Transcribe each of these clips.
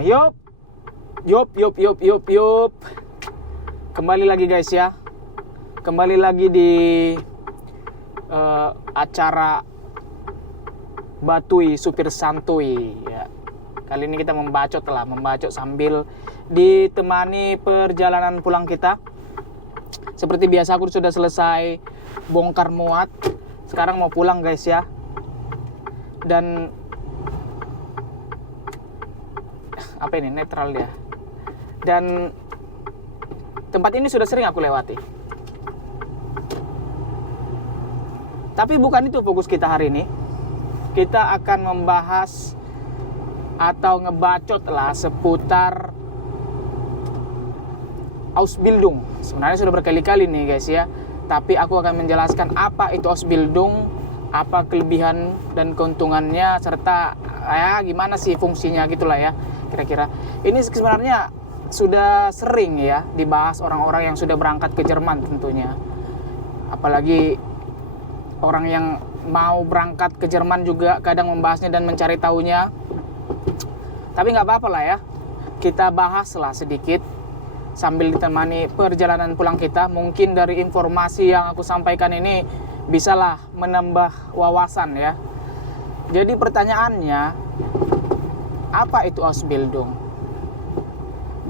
Yup. Kembali lagi guys ya. Kembali lagi di acara Batui Supir Santuy ya. Kali ini kita membacot sambil ditemani perjalanan pulang kita. Seperti biasa aku sudah selesai bongkar muat. Sekarang mau pulang guys ya. Dan apa ini, netral dia. Dan tempat ini sudah sering aku lewati. Tapi bukan itu fokus kita hari ini. Kita akan membahas atau ngebacot lah seputar Ausbildung. Sebenarnya sudah berkali-kali nih guys ya. Tapi aku akan menjelaskan apa itu Ausbildung, apa kelebihan dan keuntungannya, serta ya gimana sih fungsinya gitulah ya kira-kira. Ini sebenarnya sudah sering ya dibahas orang-orang yang sudah berangkat ke Jerman tentunya. Apalagi orang yang mau berangkat ke Jerman juga kadang membahasnya dan mencari tahunya. Tapi nggak apa-apa lah ya, kita bahaslah sedikit sambil ditemani perjalanan pulang kita. Mungkin dari informasi yang aku sampaikan ini bisalah menambah wawasan ya. Jadi pertanyaannya, apa itu Ausbildung?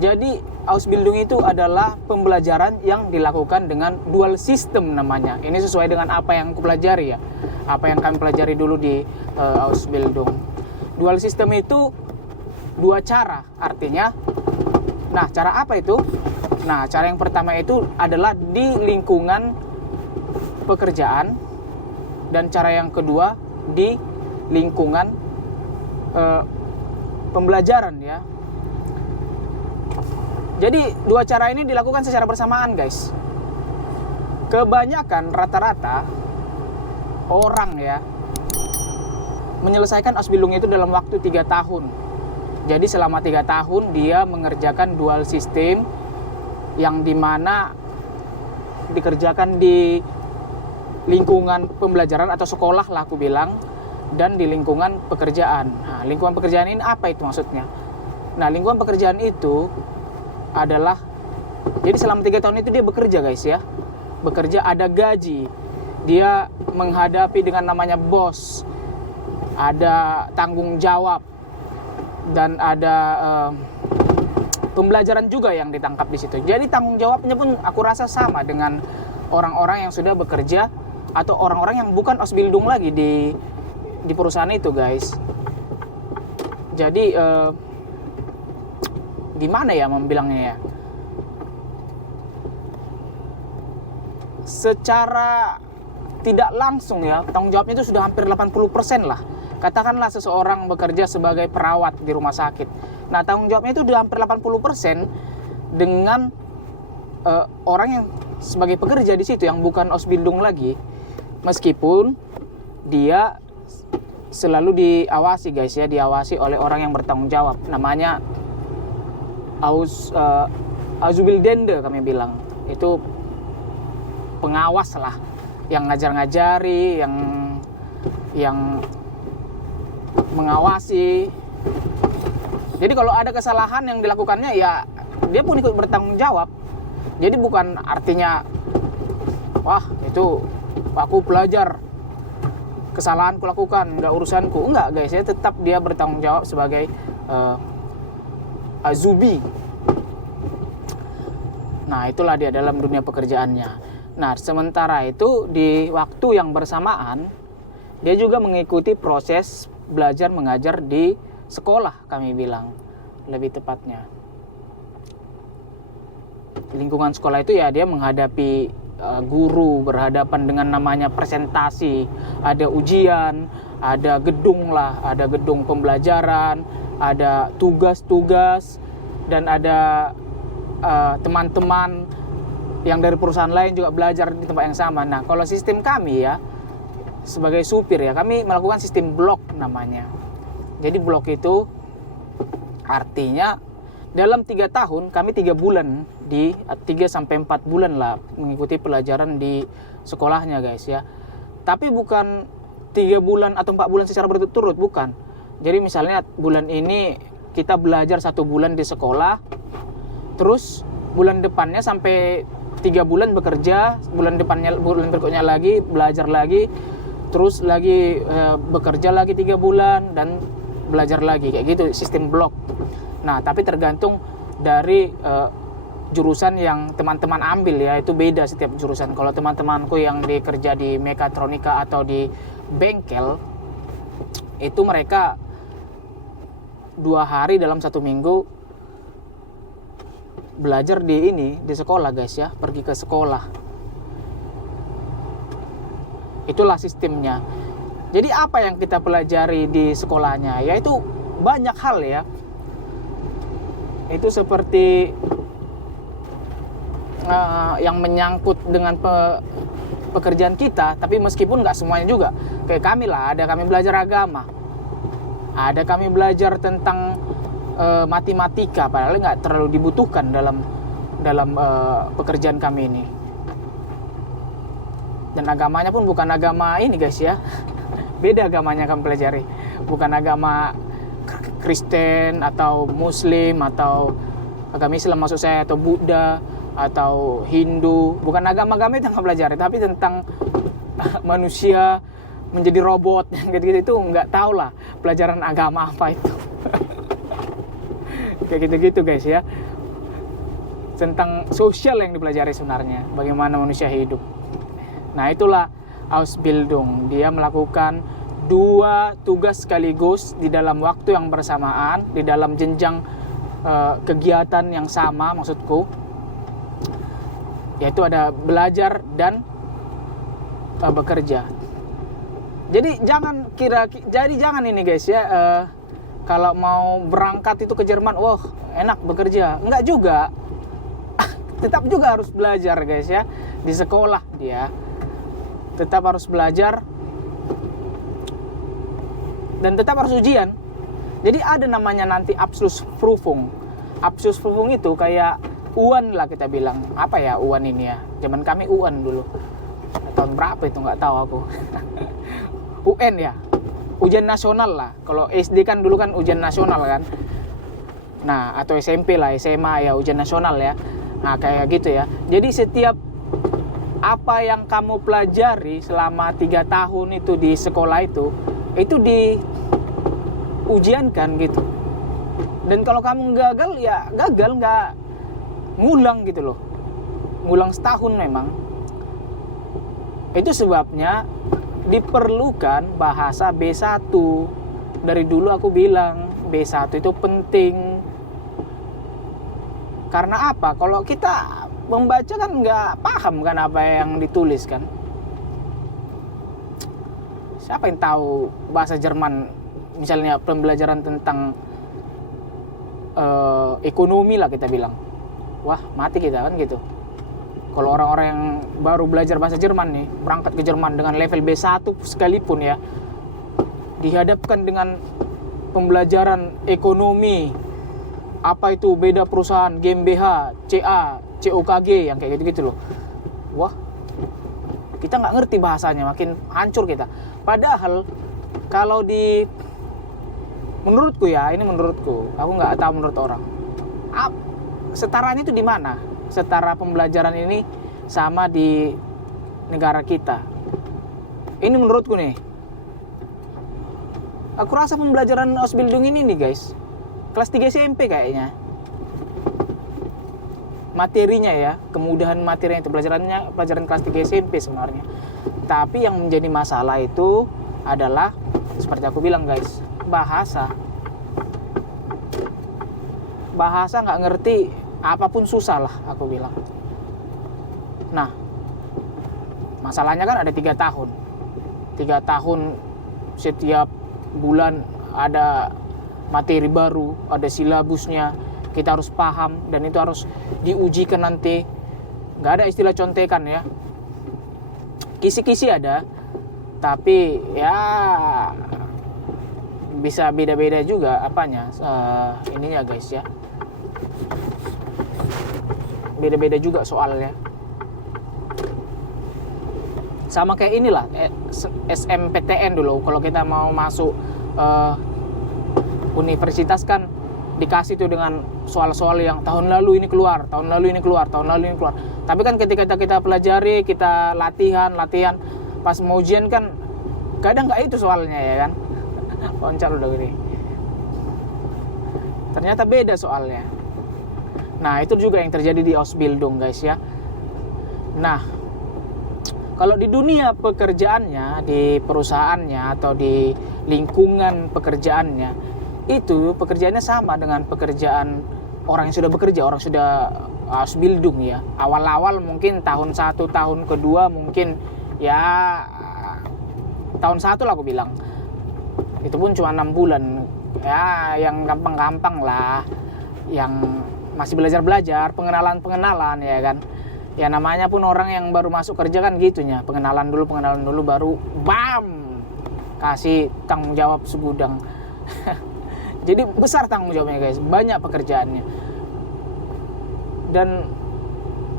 Jadi Ausbildung itu adalah pembelajaran yang dilakukan dengan dual system namanya. Ini sesuai dengan apa yang aku pelajari ya. Apa yang kami pelajari dulu di Ausbildung. Dual system itu dua cara artinya. Nah, cara apa itu? Nah, cara yang pertama itu adalah di lingkungan pekerjaan, dan cara yang kedua di lingkungan pembelajaran ya. Jadi dua cara ini dilakukan secara bersamaan guys. Kebanyakan rata-rata orang ya menyelesaikan Ausbildung itu dalam waktu 3 tahun. Jadi selama 3 tahun dia mengerjakan dual system, yang dimana dikerjakan di lingkungan pembelajaran atau sekolah lah aku bilang, dan di lingkungan pekerjaan. Nah, lingkungan pekerjaan ini apa itu maksudnya? Nah, lingkungan pekerjaan itu adalah, jadi selama 3 tahun itu dia bekerja guys ya. Bekerja, ada gaji, dia menghadapi dengan namanya bos, ada tanggung jawab, dan ada pembelajaran juga yang ditangkap di situ. Jadi tanggung jawabnya pun aku rasa sama dengan orang-orang yang sudah bekerja atau orang-orang yang bukan Ausbildung lagi di perusahaan itu guys. Jadi gimana ya membilangnya ya, secara tidak langsung ya tanggung jawabnya itu sudah hampir 80% lah. Katakanlah seseorang bekerja sebagai perawat di rumah sakit. Nah, tanggung jawabnya itu sudah hampir 80% dengan orang yang sebagai pekerja di situ yang bukan Ausbildung lagi. Meskipun dia selalu diawasi guys ya, diawasi oleh orang yang bertanggung jawab. Namanya Auszubildende kami bilang. Itu pengawas lah, yang ngajar-ngajari, yang mengawasi. Jadi kalau ada kesalahan yang dilakukannya ya dia pun ikut bertanggung jawab. Jadi bukan artinya wah itu aku belajar, kesalahanku lakukan, enggak urusanku. Enggak guys ya, tetap dia bertanggung jawab sebagai Azubi. Nah, itulah dia dalam dunia pekerjaannya. Nah, sementara itu di waktu yang bersamaan dia juga mengikuti proses belajar mengajar di sekolah kami bilang, lebih tepatnya. Lingkungan sekolah itu ya dia menghadapi guru, berhadapan dengan namanya presentasi, ada ujian, ada gedung lah, ada gedung pembelajaran, ada tugas-tugas, dan ada teman-teman yang dari perusahaan lain juga belajar di tempat yang sama. Nah, kalau sistem kami ya sebagai supir ya, kami melakukan sistem blok namanya. Jadi blok itu artinya dalam 3 tahun kami 3 bulan, di 3-4 bulan lah mengikuti pelajaran di sekolahnya guys ya. Tapi bukan 3 bulan atau 4 bulan secara berturut-turut, bukan. Jadi misalnya bulan ini kita belajar 1 bulan di sekolah, terus bulan depannya sampai 3 bulan bekerja, bulan berikutnya lagi belajar lagi, terus lagi bekerja lagi 3 bulan dan belajar lagi, kayak gitu sistem blok. Nah, tapi tergantung dari jurusan yang teman-teman ambil ya, itu beda setiap jurusan. Kalau teman-temanku yang kerja di mekatronika atau di bengkel, itu mereka 2 hari dalam 1 minggu belajar di sekolah guys ya, pergi ke sekolah. Itulah sistemnya. Jadi apa yang kita pelajari di sekolahnya? Yaitu banyak hal ya. Itu seperti yang menyangkut dengan pekerjaan kita, tapi meskipun nggak semuanya juga. Kayak kami lah, ada kami belajar agama, ada kami belajar tentang matematika, padahal nggak terlalu dibutuhkan dalam pekerjaan kami ini. Dan agamanya pun bukan agama ini guys ya, beda agamanya kami pelajari, bukan agama Kristen atau Muslim atau agama Islam maksud saya, atau Buddha atau Hindu, bukan agama-agama itu yang kami pelajari, tapi tentang manusia menjadi robot gitu-gitu. Itu nggak tahu lah pelajaran agama apa itu. Kayak gitu-gitu guys ya, tentang sosial yang dipelajari sebenarnya, bagaimana manusia hidup. Nah, itulah Ausbildung, dia melakukan 2 tugas sekaligus di dalam waktu yang bersamaan, di dalam jenjang kegiatan yang sama, maksudku yaitu ada belajar dan bekerja. Jadi jangan ini guys ya, kalau mau berangkat itu ke Jerman, wah enak bekerja. Enggak juga. Tetap juga harus belajar guys ya. Di sekolah dia tetap harus belajar dan tetap harus ujian. Jadi ada namanya nanti Abschlussprüfung. Abschlussprüfung itu kayak UN lah kita bilang. Apa ya UN ini ya? Zaman kami UN dulu. Tahun berapa itu nggak tahu aku. UN ya. Ujian nasional lah. Kalau SD kan dulu kan ujian nasional kan. Nah, atau SMP lah, SMA ya ujian nasional ya. Nah, kayak gitu ya. Jadi setiap apa yang kamu pelajari selama 3 tahun itu di sekolah itu diujiankan gitu. Dan kalau kamu gagal ya gagal, nggak ngulang gitu loh. Ngulang setahun memang. Itu sebabnya diperlukan bahasa B1. Dari dulu aku bilang B1 itu penting. Karena apa? Kalau kita membaca kan nggak paham kan apa yang ditulis kan. Siapa yang tahu bahasa Jerman, misalnya pembelajaran tentang ekonomi lah kita bilang. Wah, mati kita kan gitu. Kalau orang-orang yang baru belajar bahasa Jerman nih, berangkat ke Jerman dengan level B1 sekalipun ya, dihadapkan dengan pembelajaran ekonomi, apa itu beda perusahaan, GmbH, CA, COKG, yang kayak gitu-gitu loh. Wah, kita nggak ngerti bahasanya, makin hancur kita. Padahal kalau menurutku ya, ini menurutku, aku nggak tahu menurut orang, setaranya itu di mana? Setara pembelajaran ini sama di negara kita. Ini menurutku nih. Aku rasa pembelajaran Ausbildung ini nih guys, kelas 3 SMP kayaknya. Materinya ya, kemudahan materinya itu pelajaran kelas 3 SMP sebenarnya. Tapi yang menjadi masalah itu adalah seperti aku bilang guys, bahasa. Bahasa nggak ngerti, apapun susah lah aku bilang. Nah, masalahnya kan ada 3 tahun. 3 tahun setiap bulan ada materi baru, ada silabusnya, kita harus paham dan itu harus diujikan nanti. Nggak ada istilah contekan ya. Kisi-kisi ada, tapi ya bisa beda-beda juga apanya, ininya guys ya. Beda-beda juga soalnya. Sama kayak inilah SMPTN dulu. Kalau kita mau masuk universitas kan dikasih tuh dengan soal-soal yang tahun lalu ini keluar, tahun lalu ini keluar, tahun lalu ini keluar. Tapi kan ketika kita pelajari, kita latihan, pas mau ujian kan kadang nggak itu soalnya ya kan. Loncat udah gini. Ternyata beda soalnya. Nah, itu juga yang terjadi di Ausbildung guys ya. Nah, kalau di dunia pekerjaannya, di perusahaannya atau di lingkungan pekerjaannya, itu pekerjaannya sama dengan pekerjaan orang yang sudah bekerja, orang sudah Ausbildung ya. Awal-awal mungkin tahun 1, tahun kedua mungkin ya tahun 1 lah aku bilang. Itu pun cuma 6 bulan. Ya, yang gampang-gampang lah. Yang masih belajar-belajar, pengenalan ya kan. Ya namanya pun orang yang baru masuk kerja kan gitunya, pengenalan dulu baru bam kasih tanggung jawab segudang. Jadi besar tanggung jawabnya guys, banyak pekerjaannya. Dan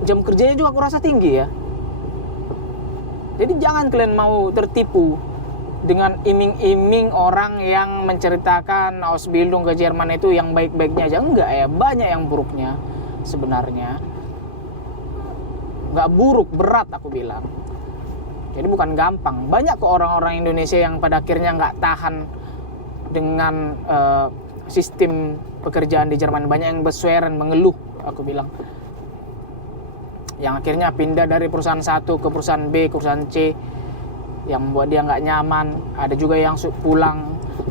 jam kerjanya juga aku rasa tinggi ya. Jadi jangan kalian mau tertipu dengan iming-iming orang yang menceritakan Ausbildung ke Jerman itu yang baik-baiknya aja. Enggak ya, banyak yang buruknya sebenarnya. Enggak buruk, berat aku bilang. Jadi bukan gampang. Banyak kok orang-orang Indonesia yang pada akhirnya enggak tahan dengan sistem pekerjaan di Jerman. Banyak yang bersueran, mengeluh aku bilang. Yang akhirnya pindah dari perusahaan satu ke perusahaan B, ke perusahaan C, yang membuat dia nggak nyaman. Ada juga yang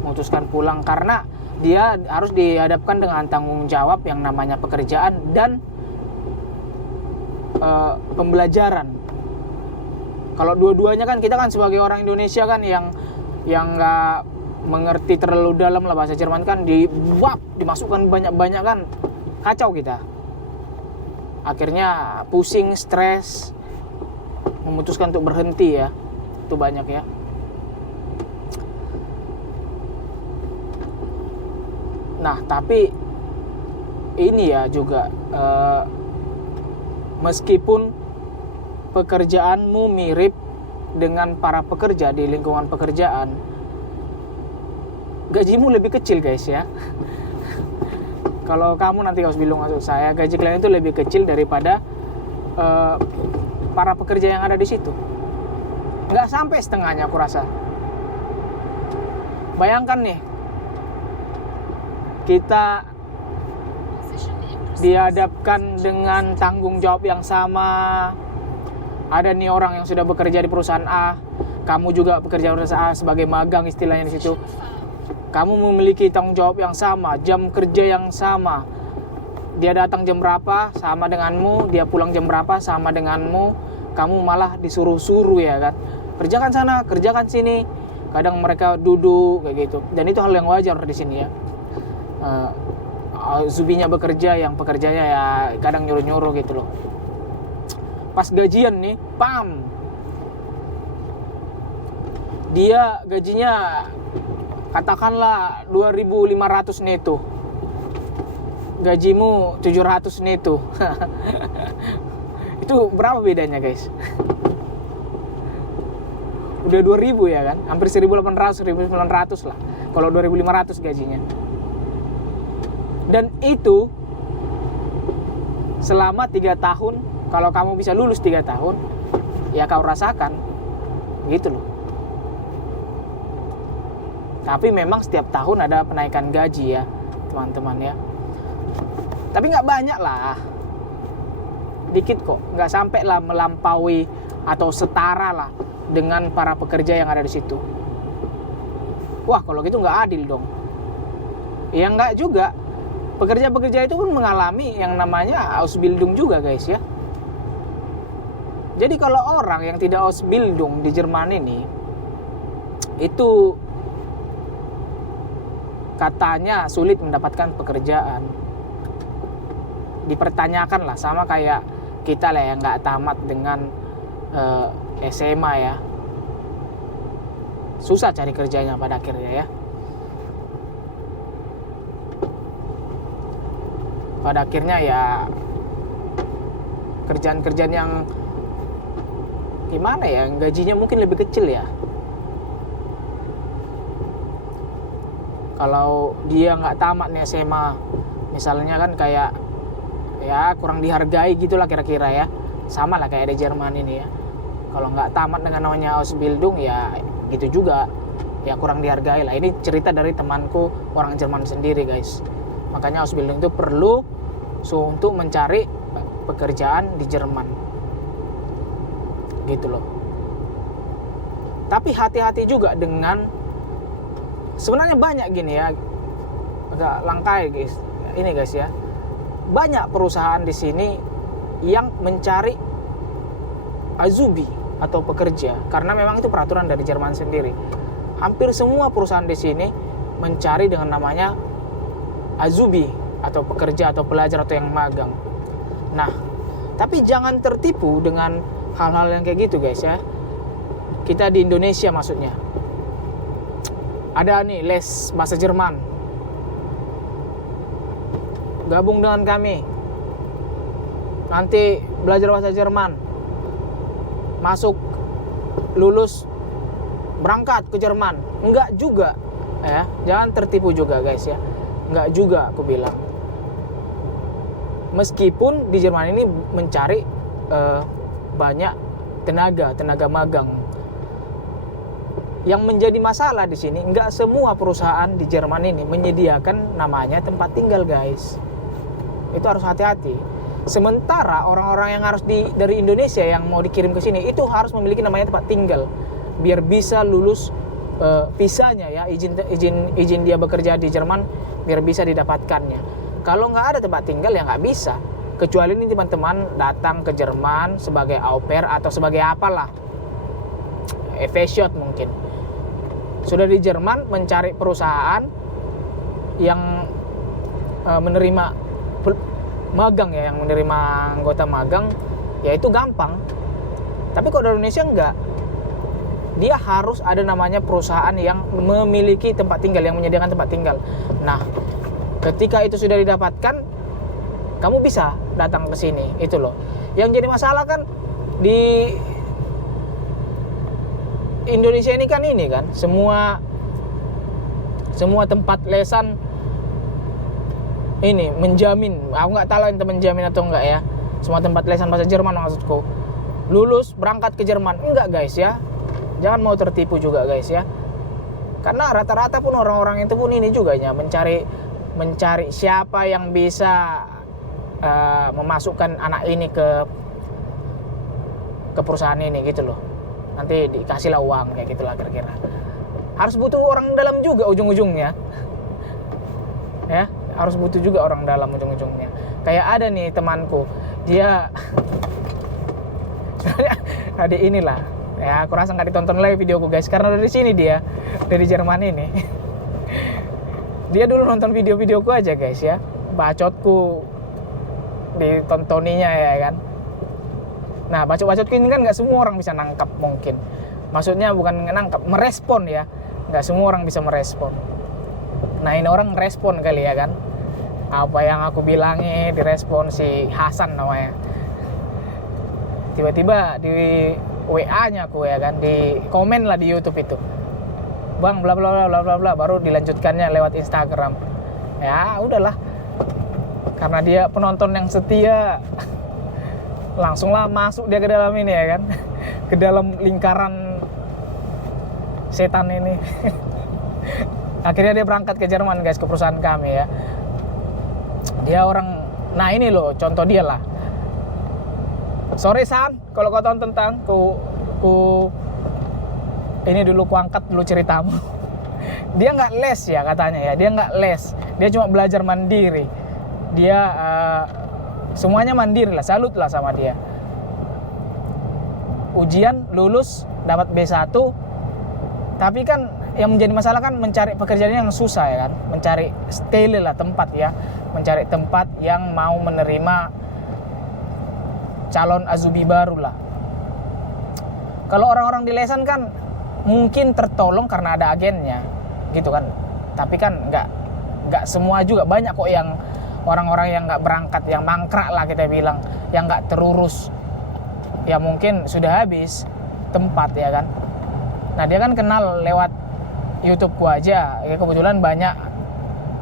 memutuskan pulang karena dia harus dihadapkan dengan tanggung jawab yang namanya pekerjaan dan pembelajaran. Kalau dua-duanya kan kita kan sebagai orang Indonesia kan yang nggak mengerti terlalu dalam lah bahasa Jerman kan, dimasukkan banyak-banyak kan kacau kita. Akhirnya pusing, stres, memutuskan untuk berhenti ya. Itu banyak ya. Nah, tapi ini ya juga meskipun pekerjaanmu mirip dengan para pekerja di lingkungan pekerjaan, gajimu lebih kecil guys ya. Kalau kamu nanti Ausbildung masuk saya, gaji kalian itu lebih kecil daripada para pekerja yang ada di situ. Nggak sampai setengahnya aku rasa. Bayangkan nih, kita dihadapkan dengan tanggung jawab yang sama. Ada nih orang yang sudah bekerja di perusahaan A, kamu juga bekerja di perusahaan A sebagai magang istilahnya di situ. Kamu memiliki tanggung jawab yang sama, jam kerja yang sama. Dia datang jam berapa sama denganmu, dia pulang jam berapa sama denganmu. Kamu malah disuruh-suruh ya kan. Kerjakan sana, kerjakan sini. Kadang mereka duduk kayak gitu. Dan itu hal yang wajar di sini ya. Zubinya bekerja, yang pekerjanya ya kadang nyuruh-nyuruh gitu loh. Pas gajian nih, pam. Dia gajinya katakanlah 2.500 neto. Gajimu 700 neto. Itu berapa bedanya guys? Udah 2.000 ya kan? Hampir 1.800, 1.900 lah. Kalau 2.500 gajinya. Dan itu selama 3 tahun. Kalau kamu bisa lulus 3 tahun, ya kau rasakan. Gitu loh. Tapi memang setiap tahun ada penaikan gaji ya, teman-teman ya. Tapi nggak banyak lah, dikit kok, nggak sampai lah melampaui atau setara lah dengan para pekerja yang ada di situ. Wah, kalau gitu nggak adil dong. Ya nggak juga. Pekerja-pekerja itu pun mengalami yang namanya Ausbildung juga guys ya. Jadi kalau orang yang tidak Ausbildung di Jerman ini, itu katanya sulit mendapatkan pekerjaan. Dipertanyakan lah, sama kayak kita lah yang nggak tamat dengan SMA ya. Susah cari kerjanya pada akhirnya ya. Pada akhirnya ya kerjaan-kerjaan yang gimana ya, gajinya mungkin lebih kecil ya. Kalau dia nggak tamat nih SMA, misalnya kan kayak ya kurang dihargai gitulah kira-kira ya, sama lah kayak di Jerman ini ya. Kalau nggak tamat dengan namanya Ausbildung ya gitu juga, ya kurang dihargai lah. Ini cerita dari temanku orang Jerman sendiri guys. Makanya Ausbildung itu perlu untuk mencari pekerjaan di Jerman gitu loh. Tapi hati-hati juga dengan, sebenarnya banyak gini ya, agak langka ya guys. Ini guys ya, banyak perusahaan di sini yang mencari azubi atau pekerja karena memang itu peraturan dari Jerman sendiri. Hampir semua perusahaan di sini mencari dengan namanya azubi atau pekerja atau pelajar atau yang magang. Nah, tapi jangan tertipu dengan hal-hal yang kayak gitu guys ya. Kita di Indonesia maksudnya. Ada nih les bahasa Jerman. Gabung dengan kami. Nanti belajar bahasa Jerman. Masuk, lulus, berangkat ke Jerman. Enggak juga ya. Jangan tertipu juga guys ya. Enggak juga aku bilang. Meskipun di Jerman ini mencari banyak tenaga magang. Yang menjadi masalah di sini, enggak semua perusahaan di Jerman ini menyediakan namanya tempat tinggal guys. Itu harus hati-hati. Sementara orang-orang yang harus dari Indonesia yang mau dikirim ke sini itu harus memiliki namanya tempat tinggal biar bisa lulus visanya ya, izin dia bekerja di Jerman biar bisa didapatkannya. Kalau nggak ada tempat tinggal ya nggak bisa. Kecuali ini teman-teman datang ke Jerman sebagai au pair atau sebagai apalah, efesiot mungkin. Sudah di Jerman mencari perusahaan yang menerima magang ya, yang menerima anggota magang, ya itu gampang. Tapi kalau di Indonesia enggak. Dia harus ada namanya perusahaan yang memiliki tempat tinggal, yang menyediakan tempat tinggal. Nah, ketika itu sudah didapatkan, kamu bisa datang ke sini, itu loh. Yang jadi masalah kan di Indonesia ini kan semua tempat lesan ini menjamin, aku nggak tahu itu menjamin atau enggak ya, semua tempat lesan bahasa Jerman maksudku, lulus berangkat ke Jerman. Enggak guys ya, jangan mau tertipu juga guys ya, karena rata-rata pun orang-orang itu pun ini juga ya mencari siapa yang bisa memasukkan anak ini ke perusahaan ini gitu loh. Nanti dikasihlah uang kayak gitulah kira-kira. Harus butuh orang dalam juga ujung-ujungnya. Ya, harus butuh juga orang dalam ujung-ujungnya. Kayak ada nih temanku, dia ada inilah. Ya, aku rasa nggak ditonton lagi videoku guys, karena dari sini dia, dari Jerman ini. Dia dulu nonton video-videoku aja guys ya. Bacotku ditontoninya ya kan. Nah, bacot-bacotku ini kan nggak semua orang bisa nangkap mungkin. Maksudnya bukan nangkap, merespon ya. Nggak semua orang bisa merespon. Nah, ini orang merespon kali ya kan. Apa yang aku bilangi direspon si Hasan namanya. Tiba-tiba di WA-nya aku ya kan, di komen lah di YouTube itu. Bang, bla bla bla bla bla bla, baru dilanjutkannya lewat Instagram. Ya, udahlah. Karena dia penonton yang setia, langsunglah masuk dia ke dalam ini ya kan, ke dalam lingkaran setan ini. Akhirnya dia berangkat ke Jerman guys, ke perusahaan kami ya. Dia orang, nah ini loh contoh dia lah. Sorry San, kalau kau tahu tentang ini dulu ku angkat dulu ceritamu. Dia nggak les ya katanya ya, dia nggak les, dia cuma belajar mandiri. Dia semuanya mandiri lah, salut lah sama dia. Ujian lulus dapat B1, tapi kan yang menjadi masalah kan mencari pekerjaan yang susah ya kan, mencari stay lah tempat ya, mencari tempat yang mau menerima calon azubi baru lah. Kalau orang-orang di lesan kan mungkin tertolong karena ada agennya gitu kan, tapi kan nggak semua juga, banyak kok yang orang-orang yang nggak berangkat, yang mangkrak lah kita bilang, yang nggak terurus, ya mungkin sudah habis tempat ya kan. Nah dia kan kenal lewat YouTubeku aja, ya kebetulan banyak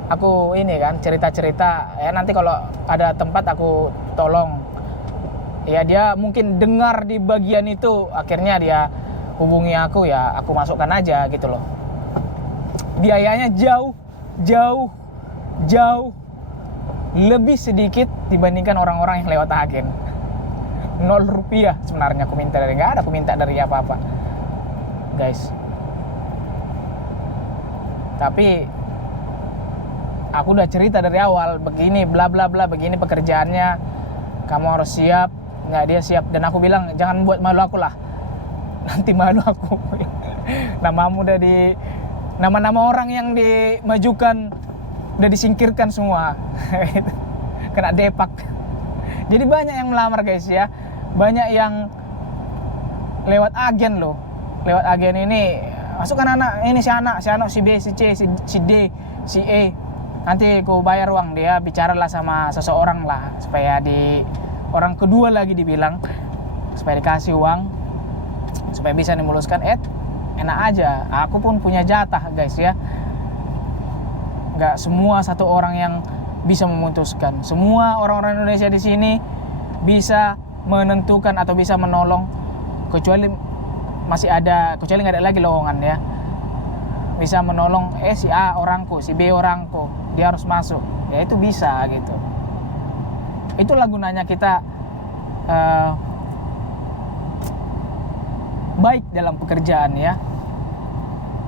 aku ini kan cerita-cerita ya, nanti kalau ada tempat aku tolong ya. Dia mungkin dengar di bagian itu, akhirnya dia hubungi aku, ya aku masukkan aja gitu loh. Biayanya jauh lebih sedikit dibandingkan orang-orang yang lewat agen. 0 rupiah sebenarnya aku minta dari, nggak ada aku minta dari apa-apa guys. Tapi aku udah cerita dari awal, begini bla bla bla, begini pekerjaannya, kamu harus siap. Nggak, dia siap. Dan aku bilang jangan buat malu aku lah, nanti malu aku. Nama-nama orang yang dimajukan udah disingkirkan semua. Kena depak. Jadi banyak yang melamar guys ya, banyak yang lewat agen loh. Lewat agen ini masukkan anak ini, si anak, si B, si C, si D, si E. Nanti aku bayar uang, dia bicaralah sama seseorang lah supaya di orang kedua lagi dibilang supaya dikasih uang supaya bisa dimuluskan. Enak aja, aku pun punya jatah guys ya. Nggak semua satu orang yang bisa memutuskan. Semua orang-orang Indonesia di sini bisa menentukan atau bisa menolong, kecuali nggak ada lagi lowongan ya. Bisa menolong si A orangku, si B orangku, dia harus masuk. Ya itu bisa gitu. Itulah gunanya kita baik dalam pekerjaan ya.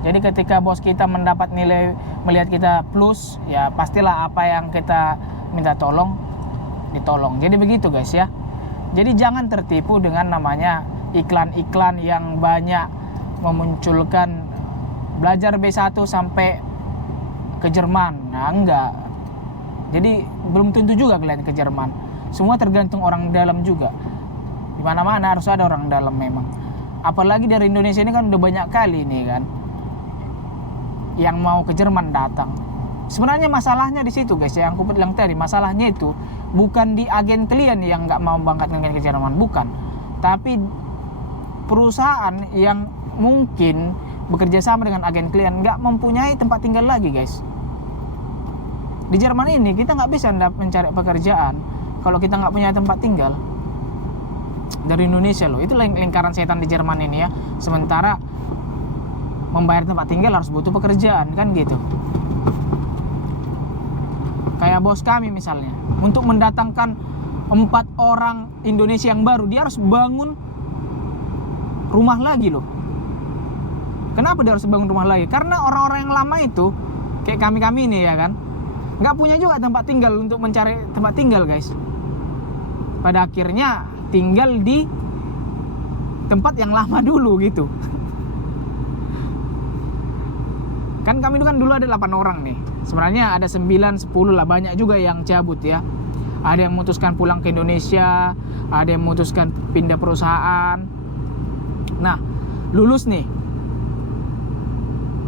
Jadi ketika bos kita mendapat nilai, melihat kita plus, ya pastilah apa yang kita minta tolong ditolong. Jadi begitu guys ya. Jadi jangan tertipu dengan namanya iklan-iklan yang banyak memunculkan belajar B1 sampai ke Jerman. Nah enggak. Jadi belum tentu juga kalian ke Jerman. Semua tergantung orang dalam juga. Di mana-mana harus ada orang dalam memang. Apalagi dari Indonesia ini kan udah banyak kali nih kan yang mau ke Jerman datang. Sebenarnya masalahnya di situ guys, yang aku bilang tadi, masalahnya itu bukan di agen klien yang nggak mau berangkat dengan ke Jerman, bukan. Tapi perusahaan yang mungkin bekerja sama dengan agen klien nggak mempunyai tempat tinggal lagi guys. Di Jerman ini kita nggak bisa mencari pekerjaan kalau kita nggak punya tempat tinggal. Dari Indonesia loh, itu lingkaran setan di Jerman ini ya. Sementara membayar tempat tinggal harus butuh pekerjaan kan gitu. Kayak bos kami misalnya, untuk mendatangkan 4 orang Indonesia yang baru, dia harus bangun rumah lagi loh. Kenapa dia harus bangun rumah lagi? Karena orang-orang yang lama itu kayak kami ini ya kan, nggak punya juga tempat tinggal untuk mencari tempat tinggal guys. Pada akhirnya tinggal di tempat yang lama dulu gitu. Kan kami dulu ada 8 orang nih. Sebenarnya ada 9, 10 lah, banyak juga yang cabut ya. Ada yang memutuskan pulang ke Indonesia, ada yang memutuskan pindah perusahaan. Nah, lulus nih.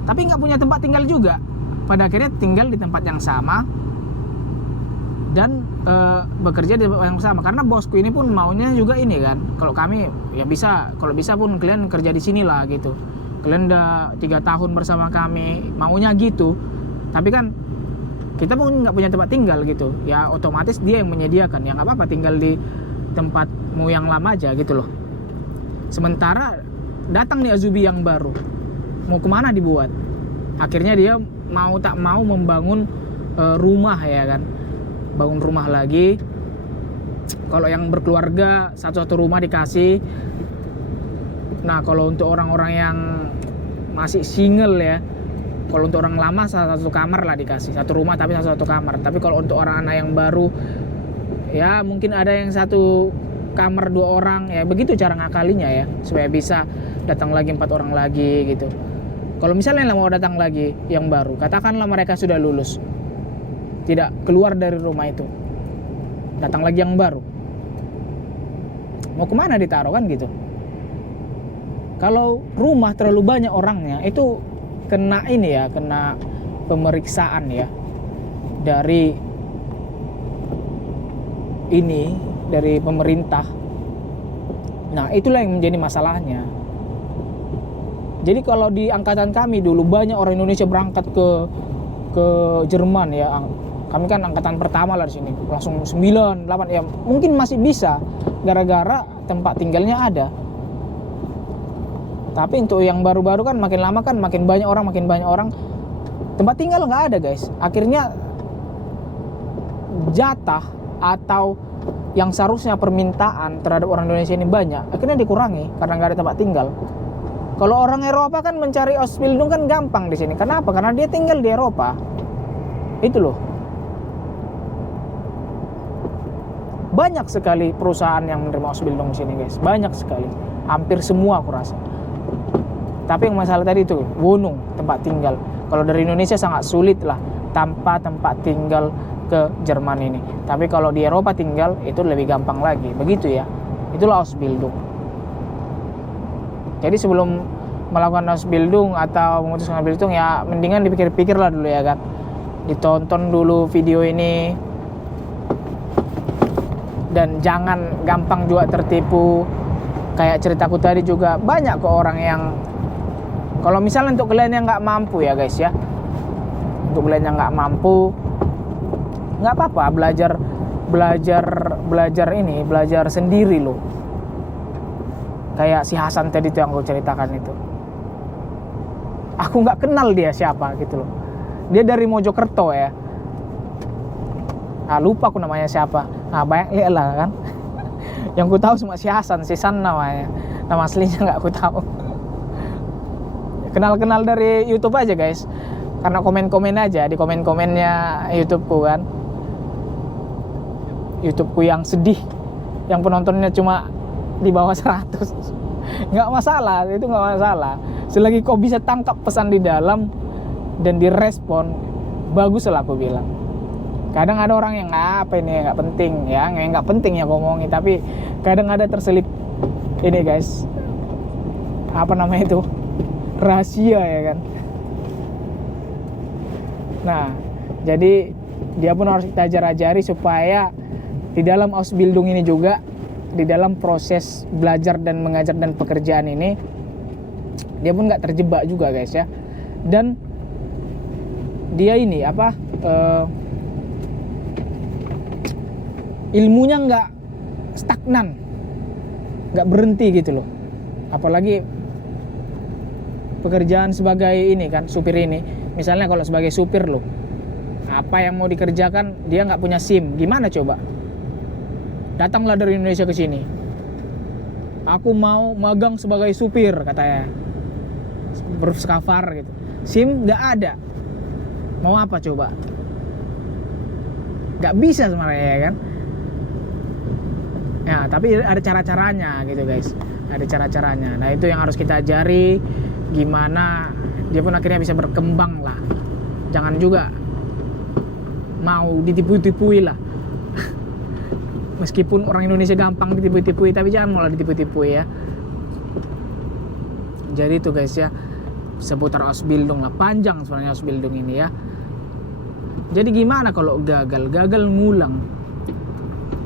Tapi nggak punya tempat tinggal juga. Pada akhirnya tinggal di tempat yang sama dan bekerja di tempat yang sama. Karena bosku ini pun maunya juga ini kan. Kalau kami ya bisa, kalau bisa pun kalian kerja di sini lah gitu. Kalian udah 3 tahun bersama kami, maunya gitu. Tapi kan kita pun nggak punya tempat tinggal gitu. Ya otomatis dia yang menyediakan. Ya nggak apa-apa, tinggal di tempatmu yang lama aja gitu loh. Sementara datang nih Azubi yang baru, mau kemana dibuat? Akhirnya dia mau tak mau membangun rumah ya kan. Bangun rumah lagi. Kalau yang berkeluarga satu-satu rumah dikasih. Nah kalau untuk orang-orang yang masih single ya, kalau untuk orang lama satu kamar lah dikasih, satu rumah tapi satu kamar. Tapi kalau untuk orang anak yang baru ya mungkin ada yang satu kamar 2 orang ya, begitu cara ngakalinya ya, supaya bisa datang lagi 4 orang lagi gitu. Kalau misalnya mau datang lagi yang baru, katakanlah mereka sudah lulus, tidak keluar dari rumah itu, datang lagi yang baru, mau kemana ditaruh kan gitu. Kalau rumah terlalu banyak orangnya, itu kena ini ya, kena pemeriksaan ya dari ini, dari pemerintah. Nah itulah yang menjadi masalahnya. Jadi kalau di angkatan kami dulu banyak orang Indonesia berangkat ke ke Jerman ya, kami kan angkatan pertama lah di sini, langsung 9, 8 ya, mungkin masih bisa gara-gara tempat tinggalnya ada. Tapi untuk yang baru-baru kan makin lama kan makin banyak orang, tempat tinggal nggak ada guys. Akhirnya jatah atau yang seharusnya permintaan terhadap orang Indonesia ini banyak, akhirnya dikurangi karena nggak ada tempat tinggal. Kalau orang Eropa kan mencari Ausbildung kan gampang di sini. Kenapa? Karena dia tinggal di Eropa. Itu loh. Banyak sekali perusahaan yang menerima Ausbildung di sini guys, banyak sekali. Hampir semua aku rasa. Tapi yang masalah tadi itu wohnung, tempat tinggal. Kalau dari Indonesia sangat sulit lah tanpa tempat tinggal ke Jerman ini. Tapi kalau di Eropa tinggal itu lebih gampang lagi. Begitu ya. Itulah Ausbildung. Jadi sebelum melakukan Ausbildung atau memutuskan Ausbildung ya mendingan dipikir-pikir lah dulu ya kan. Ditonton dulu video ini. Dan jangan gampang juga tertipu. Kayak ceritaku tadi juga banyak kok orang yang, kalau misalnya untuk kalian yang nggak mampu ya guys ya, untuk kalian yang nggak mampu, nggak apa-apa belajar sendiri loh. Kayak si Hasan tadi tuh yang aku ceritakan itu, aku nggak kenal dia siapa gitu loh. Dia dari Mojokerto ya. Lupa aku namanya siapa. Banyak lihat lah kan. Yang ku tahu cuma si Hasan, si San namanya. Nama aslinya nggak aku tahu. Kenal-kenal dari YouTube aja guys. Karena komen-komen aja di komen-komennya YouTubeku kan. YouTubeku yang sedih, yang penontonnya cuma di bawah 100. Nggak masalah, itu nggak masalah. Selagi kau bisa tangkap pesan di dalam dan direspon, bagus lah aku bilang. Kadang ada orang yang apa ini nggak penting ya, nggak penting ya ngomongin, tapi kadang ada terselip ini guys, apa namanya itu, rahasia ya kan. Nah, jadi dia pun harus kita ajar-ajari supaya di dalam Ausbildung ini juga, di dalam proses belajar dan mengajar dan pekerjaan ini, dia pun nggak terjebak juga guys ya. Dan dia ini apa, ilmunya nggak stagnan, nggak berhenti gitu loh. Apalagi pekerjaan sebagai ini kan, supir ini. Misalnya kalau sebagai supir loh, apa yang mau dikerjakan dia nggak punya SIM, gimana coba? Datanglah dari Indonesia ke sini, aku mau magang sebagai supir katanya, berskafar gitu. SIM nggak ada, mau apa coba? Nggak bisa sebenarnya ya kan. Ya, tapi ada cara-caranya gitu guys. Ada cara-caranya. Nah, itu yang harus kita ajari, gimana dia pun akhirnya bisa berkembang lah. Jangan juga mau ditipu-tipui lah. Meskipun orang Indonesia gampang ditipu-tipui, tapi jangan malah ditipu-tipui ya. Jadi itu guys ya, seputar Ausbildung lah. Panjang sebenarnya Ausbildung ini ya. Jadi gimana kalau gagal? Gagal ngulang.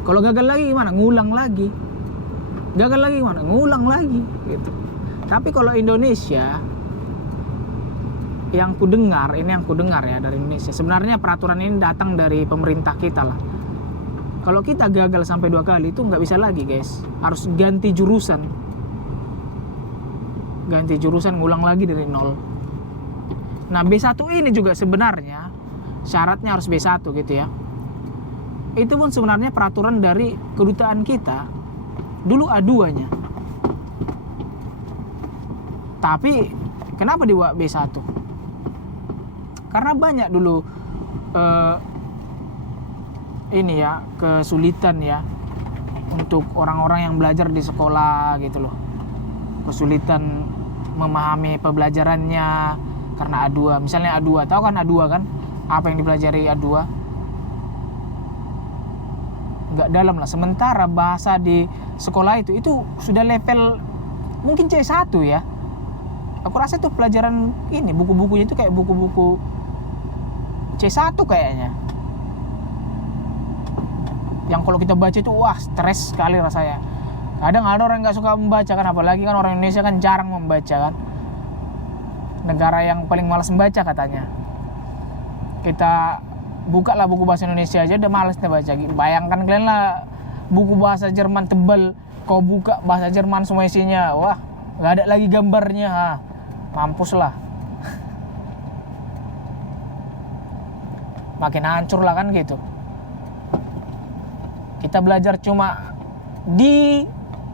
Kalau gagal lagi gimana? Ngulang lagi. Gagal lagi gimana? Ngulang lagi gitu. Tapi kalau Indonesia, yang ku dengar ya dari Indonesia, sebenarnya peraturan ini datang dari pemerintah kita lah. Kalau kita gagal sampai 2 kali itu nggak bisa lagi guys. Harus ganti jurusan. Ganti jurusan, ngulang lagi dari nol. Nah, B1 ini juga sebenarnya syaratnya harus B1 gitu ya. Itu pun sebenarnya peraturan dari kedutaan kita. Dulu A2-nya. Tapi kenapa dibuat B1? Karena banyak dulu ini ya, kesulitan ya untuk orang-orang yang belajar di sekolah gitu loh. Kesulitan memahami pembelajarannya karena A2. Misalnya A2, tahu kan A2 kan? Apa yang dipelajari A2? Nggak dalam lah. Sementara bahasa di sekolah itu sudah level mungkin C1 ya. Aku rasa itu pelajaran ini, buku-bukunya itu kayak buku-buku C1 kayaknya. Yang kalau kita baca itu wah stres sekali rasanya. Kadang ada orang nggak suka membaca kan, apalagi kan orang Indonesia kan jarang membaca kan. Negara yang paling malas membaca katanya. kita buka lah buku bahasa Indonesia aja udah males nih baca. Bayangkan kalian lah buku bahasa Jerman tebal, kau buka bahasa Jerman semua isinya, wah nggak ada lagi gambarnya, mampus lah. Makin hancur lah kan gitu. Kita belajar cuma di,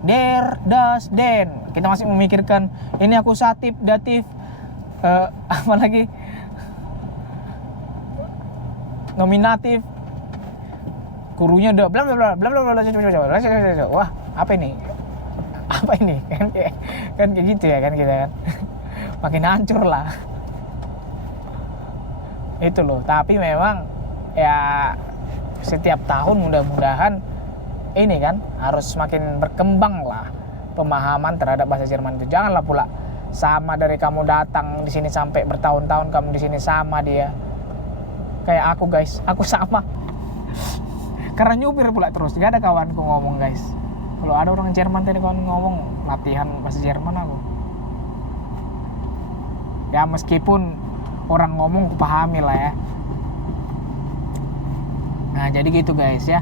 der, das, den. Kita masih memikirkan ini akusatif, datif, apalagi nominatif. Gurunya udah bla bla bla bla bla bla. Wah, apa ini? Apa ini? Kan kayak gitu ya kan kita kan. Makin hancur lah. Itu loh. Tapi memang ya setiap tahun mudah-mudahan ini kan harus semakin berkembang lah pemahaman terhadap bahasa Jerman itu. Janganlah pula sama dari kamu datang di sini sampai bertahun-tahun kamu di sini sama dia. Kayak aku guys, aku sama. Karena nyupir pula terus, gak ada kawanku ngomong guys. Kalau ada orang Jerman tadi kawan ngomong latihan bahasa Jerman aku. Ya meskipun orang ngomong kupahami lah ya. Nah jadi gitu guys ya.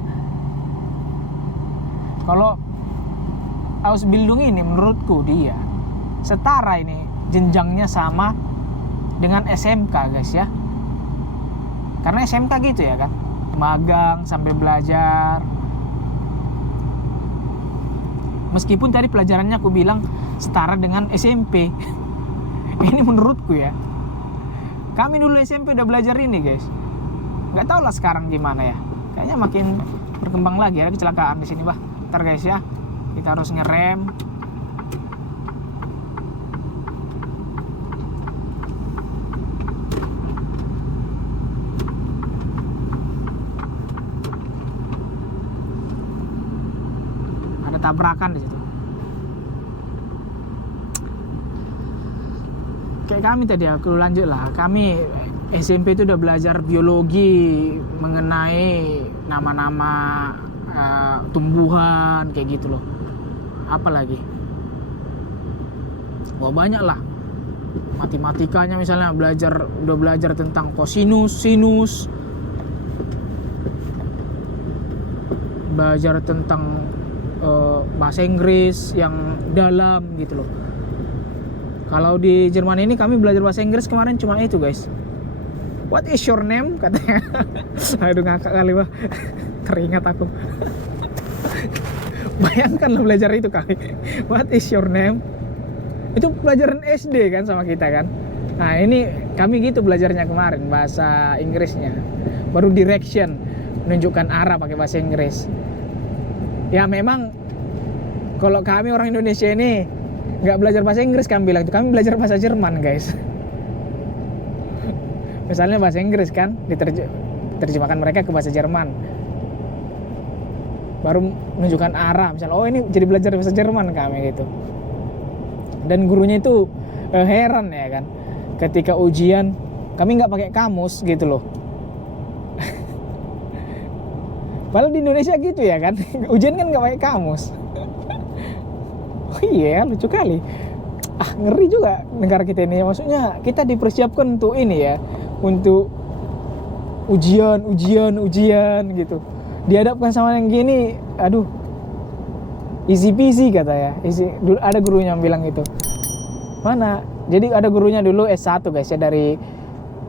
Kalau Ausbildung ini menurutku dia setara ini jenjangnya sama dengan SMK guys ya. Karena SMK gitu ya kan, magang sambil belajar. Meskipun tadi pelajarannya aku bilang setara dengan SMP. Ini menurutku ya. Kami dulu SMP udah belajar ini guys. Nggak tahu lah sekarang gimana ya. Kayaknya makin berkembang lagi. Ada kecelakaan di sini bah. Ntar guys ya, kita harus ngerem. Ada tabrakan di situ. Kayak kami tadi aku lanjut lah. Kami SMP itu udah belajar biologi mengenai nama-nama tumbuhan kayak gitu loh. Apa lagi? Wah banyak lah. Matematikanya misalnya udah belajar tentang kosinus, sinus. Belajar tentang bahasa Inggris yang dalam gitu loh. Kalau di Jerman ini kami belajar bahasa Inggris kemarin cuma itu guys. What is your name? Katanya. Aduh ngakak kali bah. Teringat aku. Bayangkan lo belajar itu kali. What is your name? Itu pelajaran SD kan sama kita kan. Nah ini kami gitu belajarnya kemarin bahasa Inggrisnya. Baru direction, menunjukkan arah pakai bahasa Inggris. Ya memang kalau kami orang Indonesia ini nggak belajar bahasa Inggris, kami bilang itu kami belajar bahasa Jerman guys. Misalnya bahasa Inggris kan diterjemahkan mereka ke bahasa Jerman, baru menunjukkan arah misalnya, oh ini jadi belajar bahasa Jerman kami gitu. Dan gurunya itu heran ya kan, ketika ujian kami nggak pakai kamus gitu loh. Padahal di Indonesia gitu ya kan, ujian kan nggak pakai kamus. Oh iya lucu kali. Ngeri juga negara kita ini. Maksudnya kita dipersiapkan untuk ini ya, untuk ujian gitu. Dihadapkan sama yang gini, aduh, easy peasy kata ya. Ada gurunya yang bilang gitu. Mana? Jadi ada gurunya dulu S1 guys ya, dari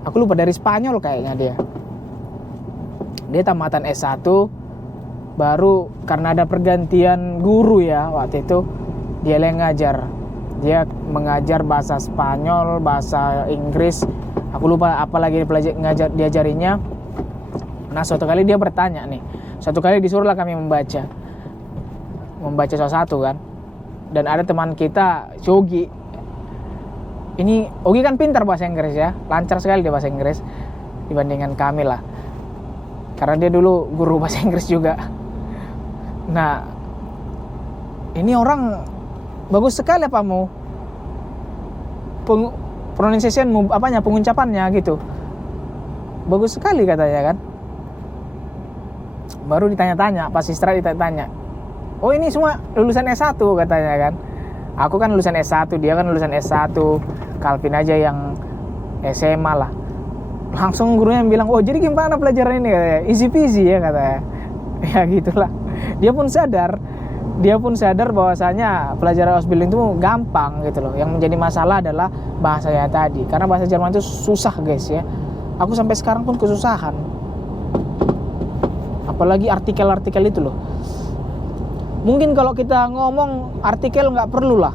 aku lupa, dari Spanyol kayaknya dia. Dia tamatan S1, baru karena ada pergantian guru ya waktu itu, dia yang ngajar. Dia mengajar bahasa Spanyol, bahasa Inggris. Aku lupa apa lagi diajarinya. Nah suatu kali dia bertanya nih. Suatu kali disuruhlah kami membaca salah satu kan. Dan ada teman kita, Yogi. Ini Yogi kan pintar bahasa Inggris ya, lancar sekali dia bahasa Inggris dibandingkan kami lah. Karena dia dulu guru bahasa Inggris juga. Nah, ini orang bagus sekali apamu pronunciation pengucapannya gitu, bagus sekali katanya kan. Baru ditanya-tanya, pas Istra ditanya, oh ini semua lulusan S1 katanya kan. Aku kan lulusan S1, dia kan lulusan S1, Calvin aja yang SMA lah. Langsung gurunya bilang, oh jadi gimana pelajaran ini, katanya. Easy peasy ya, katanya. Ya gitulah. Dia pun sadar bahwasanya pelajaran Ausbildung itu gampang gitu loh. Yang menjadi masalah adalah bahasanya tadi, karena bahasa Jerman itu susah guys ya. Aku sampai sekarang pun kesusahan, apalagi artikel-artikel itu loh. Mungkin kalau kita ngomong artikel nggak perlu lah,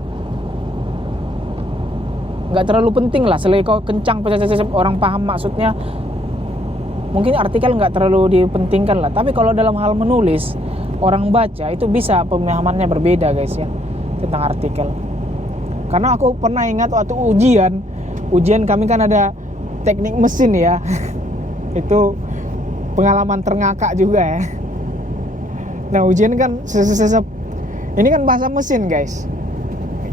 nggak terlalu penting lah, selain kau kencang orang paham maksudnya, mungkin artikel nggak terlalu dipentingkan lah. Tapi kalau dalam hal menulis, orang baca itu bisa pemahamannya berbeda guys ya tentang artikel. Karena aku pernah ingat waktu ujian kami kan ada teknik mesin ya. Itu pengalaman terngakak juga ya. Nah ujian kan ini kan bahasa mesin guys,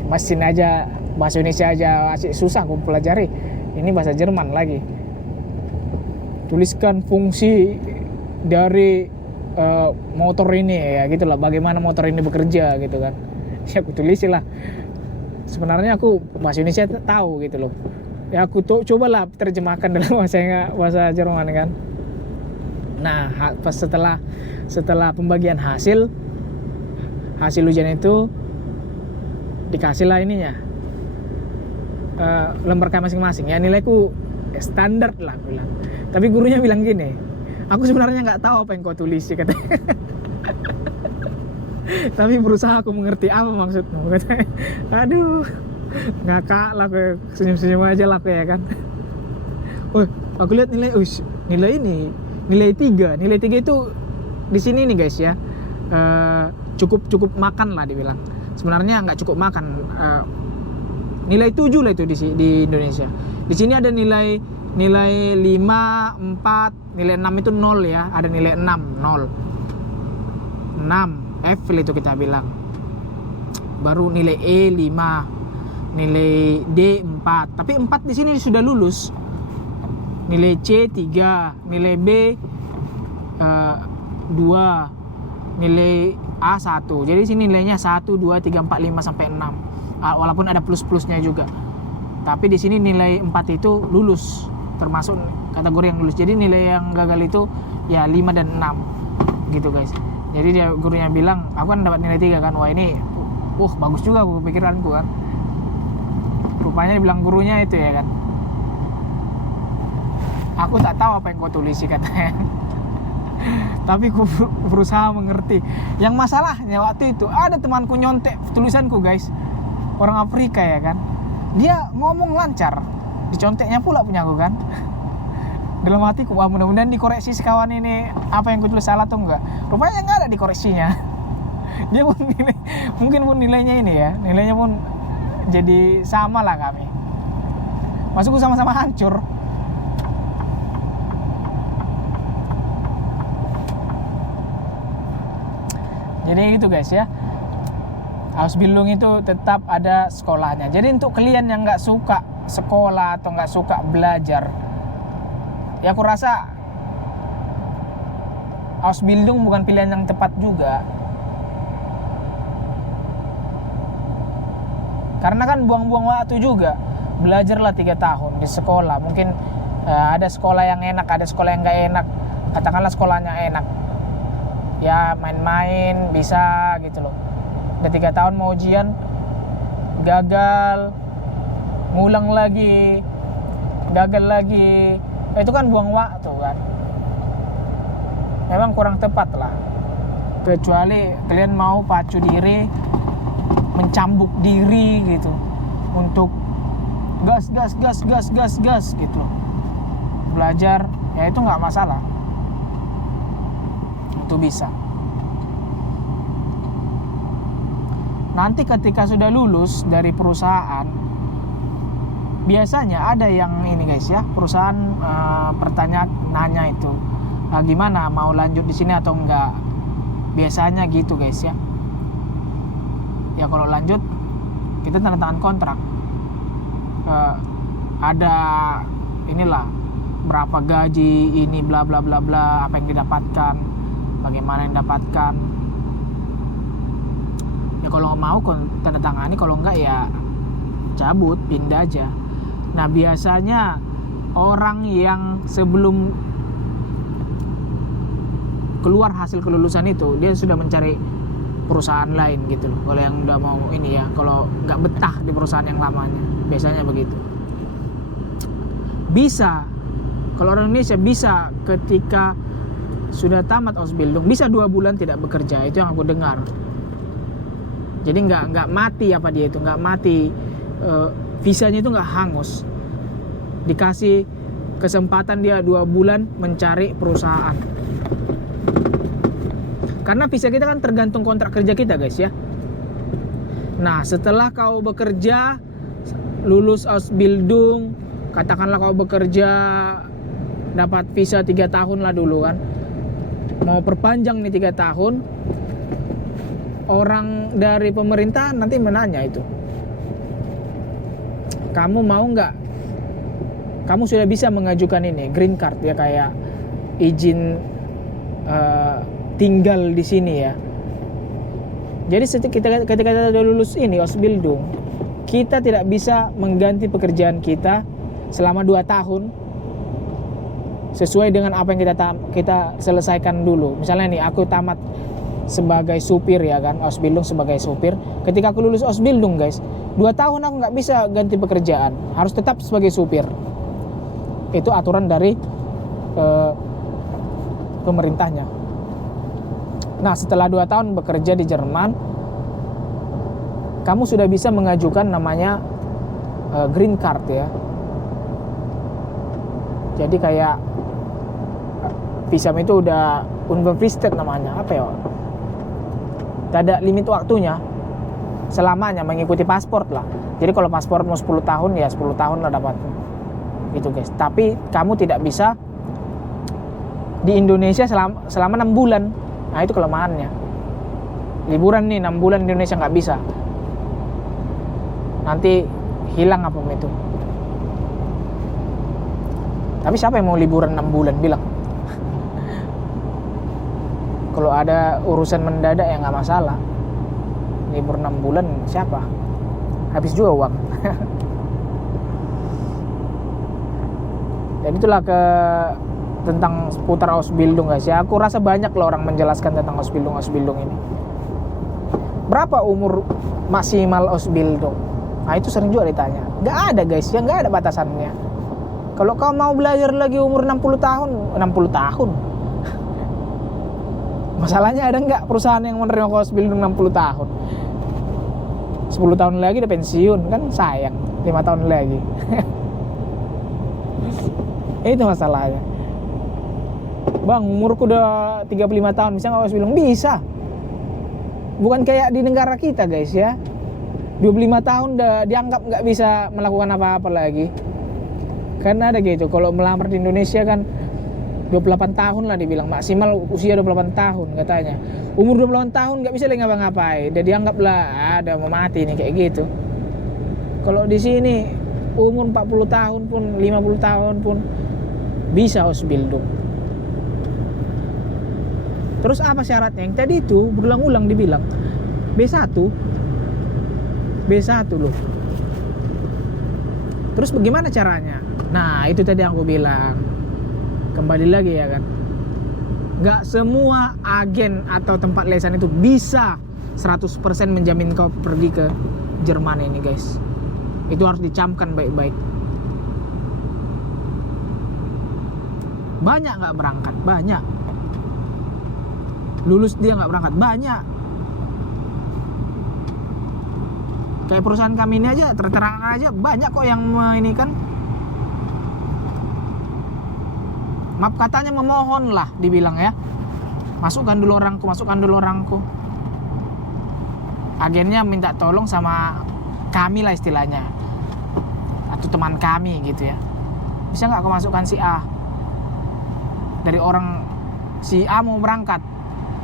mesin aja, bahasa Indonesia aja masih susah aku pelajari, ini bahasa Jerman lagi. Tuliskan fungsi dari motor ini ya gitulah, bagaimana motor ini bekerja gitu kan. Ya aku tulisin lah. Sebenarnya aku bahasa Indonesia tahu gitu loh. Ya aku cobalah terjemahkan dalam bahasa Jerman kan. Nah pas setelah pembagian hasil ujian itu dikasih lah ininya, lembar kayak masing-masing ya, nilaiku standar lah bilang. Tapi gurunya bilang gini, aku sebenarnya nggak tahu apa yang kau tulis sih katanya. Tapi berusaha aku mengerti apa maksudmu katanya. Aduh, ngakak lah aku, senyum-senyum aja lah aku ya kan. Oh, aku lihat nilai 3 itu di sini nih guys ya, cukup makan lah dibilang. Sebenarnya nggak cukup makan, nilai 7 lah itu di Indonesia. Di sini ada nilai 5, 4, nilai 6 itu 0 ya, ada nilai 6, 6 F itu kita bilang. Baru nilai E 5, nilai D 4. Tapi 4 di sini sudah lulus. Nilai C 3, nilai B 2, nilai A 1. Jadi sini nilainya 1, 2, 3, 4, 5 sampai 6. Walaupun ada plus-plusnya juga. Tapi di sini nilai 4 itu lulus, termasuk kategori yang lulus. Jadi nilai yang gagal itu ya 5 dan 6 gitu guys. Jadi gurunya bilang, aku kan dapat nilai 3 kan. Wah ini bagus juga pikiranku kan. Rupanya dibilang gurunya itu ya kan, aku tak tahu apa yang kau tulis sih katanya. Tapi aku berusaha mengerti. Yang masalahnya waktu itu ada temanku nyontek tulisanku guys, orang Afrika ya kan. Dia ngomong lancar, diconteknya pula punya aku kan. Dalam hatiku, wah mudah-mudahan dikoreksi sekawan ini apa yang ku tulis salah atau enggak. Rupanya enggak ada dikoreksinya. Dia pun mungkin pun nilainya ini ya, nilainya pun jadi sama lah kami. Masukku sama-sama hancur. Jadi gitu guys ya, Ausbildung itu tetap ada sekolahnya. Jadi untuk kalian yang nggak suka sekolah atau nggak suka belajar, ya aku rasa Ausbildung bukan pilihan yang tepat juga. Karena kan buang-buang waktu juga. Belajarlah 3 tahun di sekolah. Mungkin ada sekolah yang enak, ada sekolah yang nggak enak. Katakanlah sekolahnya enak, ya main-main bisa gitu loh. Udah 3 tahun mau ujian, gagal, ngulang lagi, gagal lagi. Itu kan buang waktu kan. Memang kurang tepat lah. Kecuali kalian mau pacu diri, mencambuk diri gitu, untuk gas gitu loh. Belajar, ya itu nggak masalah. Itu bisa. Nanti ketika sudah lulus dari perusahaan, biasanya ada yang ini guys ya, perusahaan nanya itu, gimana mau lanjut di sini atau enggak. Biasanya gitu guys ya. Ya kalau lanjut, kita tanda tangan kontrak. Ada inilah berapa gaji ini bla bla bla bla, apa yang didapatkan, bagaimana yang didapatkan. Ya kalau mau tanda tangani, kalau enggak ya cabut, pindah aja. Nah biasanya orang yang sebelum keluar hasil kelulusan itu dia sudah mencari perusahaan lain gitu loh. Kalau yang udah mau ini ya, kalau nggak betah di perusahaan yang lamanya, biasanya begitu. Bisa, kalau orang Indonesia bisa ketika sudah tamat Ausbildung, bisa 2 bulan tidak bekerja, itu yang aku dengar. Jadi nggak mati apa dia itu, nggak mati, visanya itu nggak hangus. Dikasih kesempatan dia 2 bulan mencari perusahaan. Karena visa kita kan tergantung kontrak kerja kita guys ya. Nah setelah kau bekerja, lulus Ausbildung, katakanlah kau bekerja dapat visa 3 tahun lah dulu kan, mau perpanjang nih 3 tahun, orang dari pemerintahan nanti menanya itu, kamu mau nggak, kamu sudah bisa mengajukan ini green card ya, kayak izin tinggal di sini ya. Jadi ketika kita sudah lulus ini Ausbildung, kita tidak bisa mengganti pekerjaan kita selama 2 tahun sesuai dengan apa yang kita selesaikan dulu. Misalnya nih aku tamat sebagai supir ya kan, Ausbildung sebagai supir. Ketika aku lulus Ausbildung guys, 2 tahun aku nggak bisa ganti pekerjaan, harus tetap sebagai supir. Itu aturan dari pemerintahnya. Nah setelah 2 tahun bekerja di Jerman, kamu sudah bisa mengajukan namanya green card ya. Jadi kayak visa itu udah unbefristet namanya, apa ya, tidak ada limit waktunya, selamanya mengikuti paspor lah. Jadi kalau paspor mau 10 tahun ya 10 tahun lah dapat gitu guys. Tapi kamu tidak bisa di Indonesia selama 6 bulan. Nah itu kelemahannya. Liburan nih 6 bulan di Indonesia nggak bisa, nanti hilang apa itu. Tapi siapa yang mau liburan 6 bulan bilang? Kalau ada urusan mendadak ya nggak masalah. Libur 6 bulan siapa? Habis juga uang. Dan itulah tentang seputar Ausbildung guys ya. Aku rasa banyak loh orang menjelaskan tentang Ausbildung ini. Berapa umur maksimal Ausbildung? Nah itu sering juga ditanya. Gak ada guys ya, gak ada batasannya. Kalau kau mau belajar lagi umur 60 tahun, 60 tahun. Masalahnya ada nggak perusahaan yang menerima Ausbildung 60 tahun? 10 tahun lagi udah pensiun kan, sayang. 5 tahun lagi. Itu masalahnya. Bang, umurku udah 35 tahun, bisa nggak Ausbildung? Bisa. Bukan kayak di negara kita guys ya. 25 tahun udah dianggap nggak bisa melakukan apa-apa lagi. Karena ada gitu, kalau melamar di Indonesia kan 28 tahun lah dibilang, maksimal usia 28 tahun katanya. Umur 28 tahun nggak bisa lagi ngapa-ngapain, udah dianggap lah ada mau mati nih kayak gitu. Kalau di sini umur 40 tahun pun 50 tahun pun bisa Ausbildung. Terus apa syaratnya? Yang tadi itu berulang-ulang dibilang B1 loh. Terus bagaimana caranya? Nah itu tadi yang aku bilang, kembali lagi ya kan, gak semua agen atau tempat lesan itu bisa 100% menjamin kau pergi ke Jerman ini guys. Itu harus dicamkan baik-baik. Banyak gak berangkat? Banyak. Lulus dia gak berangkat? Banyak. Kayak perusahaan kami ini aja, terang aja banyak kok yang ini kan, maaf katanya memohon lah dibilang ya, masukkan dulu orangku. Agennya minta tolong sama kami lah istilahnya, atau teman kami gitu ya, bisa nggak kau masukkan si A? Dari orang si A mau berangkat,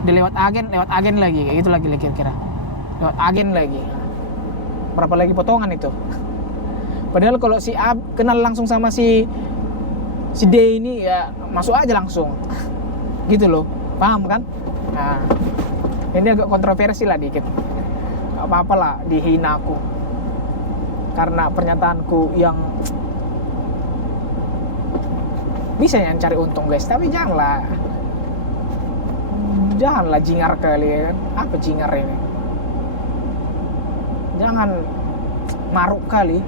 dia lewat agen lagi, kayak gitu lagi kira-kira, lewat agen lagi. Berapa lagi potongan itu? Padahal kalau si A kenal langsung sama si D ini ya masuk aja langsung. Gitu loh. Paham kan? Nah, ini agak kontroversi lah dikit. Gak apa-apa lah dihina aku. Karena pernyataanku yang bisa yang cari untung guys, tapi janganlah jingar kali ya kan. Apa jingar ini, jangan maruk kali.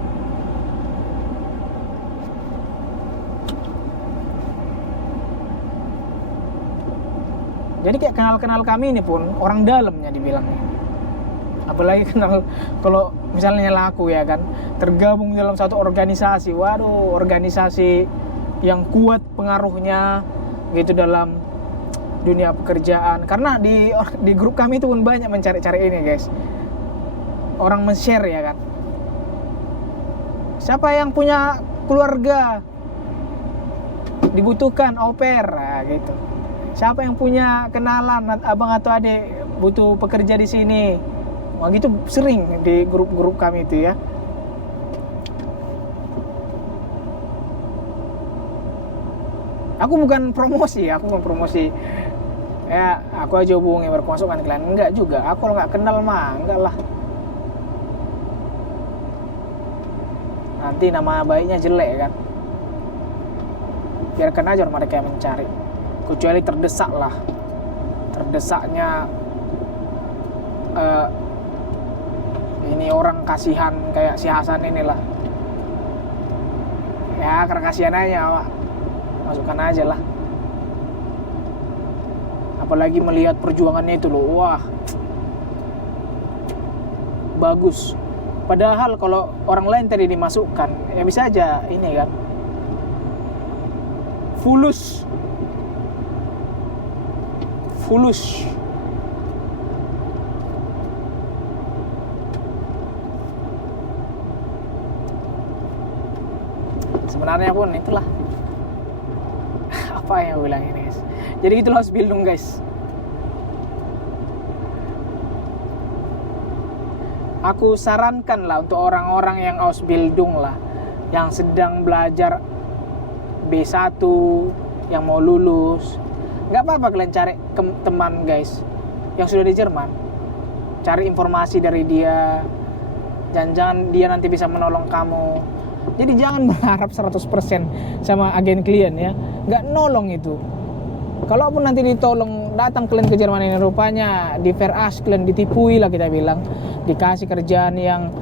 Jadi kayak kenal kami ini pun orang dalamnya dibilang. Apalagi kenal kalau misalnya laku ya kan, tergabung dalam satu organisasi. Waduh, organisasi yang kuat pengaruhnya gitu dalam dunia pekerjaan. Karena di grup kami itu pun banyak mencari-cari ini guys. Orang men-share ya kan. Siapa yang punya keluarga dibutuhkan au pair, nah, gitu. Siapa yang punya kenalan abang atau adik butuh pekerja di sini. Wah gitu sering di grup-grup kami itu ya. Aku bukan promosi ya, aku aja hubungi berkemasukan kalian, enggak juga. Aku kalau nggak kenal mah enggak lah, nanti nama baiknya jelek kan. Biarkan aja mereka yang mencari, kecuali terdesaknya ini orang kasihan kayak si Hasan inilah ya, karena kasihan aja masukkan aja lah. Apalagi melihat perjuangannya itu loh, wah bagus. Padahal kalau orang lain tadi dimasukkan ya bisa aja ini kan fulus. Sebenarnya pun itulah apa yang gue bilang ini guys. Jadi itulah Ausbildung guys. Aku sarankan lah untuk orang-orang yang Ausbildung lah, yang sedang belajar B1, yang mau lulus, nggak apa-apa kalian cari teman guys yang sudah di Jerman, cari informasi dari dia, jangan-jangan dia nanti bisa menolong kamu. Jadi jangan berharap 100% sama agen klien ya, nggak nolong itu. Kalaupun nanti ditolong, datang kalian ke Jerman ini rupanya di verask, kalian ditipui lah kita bilang, dikasih kerjaan yang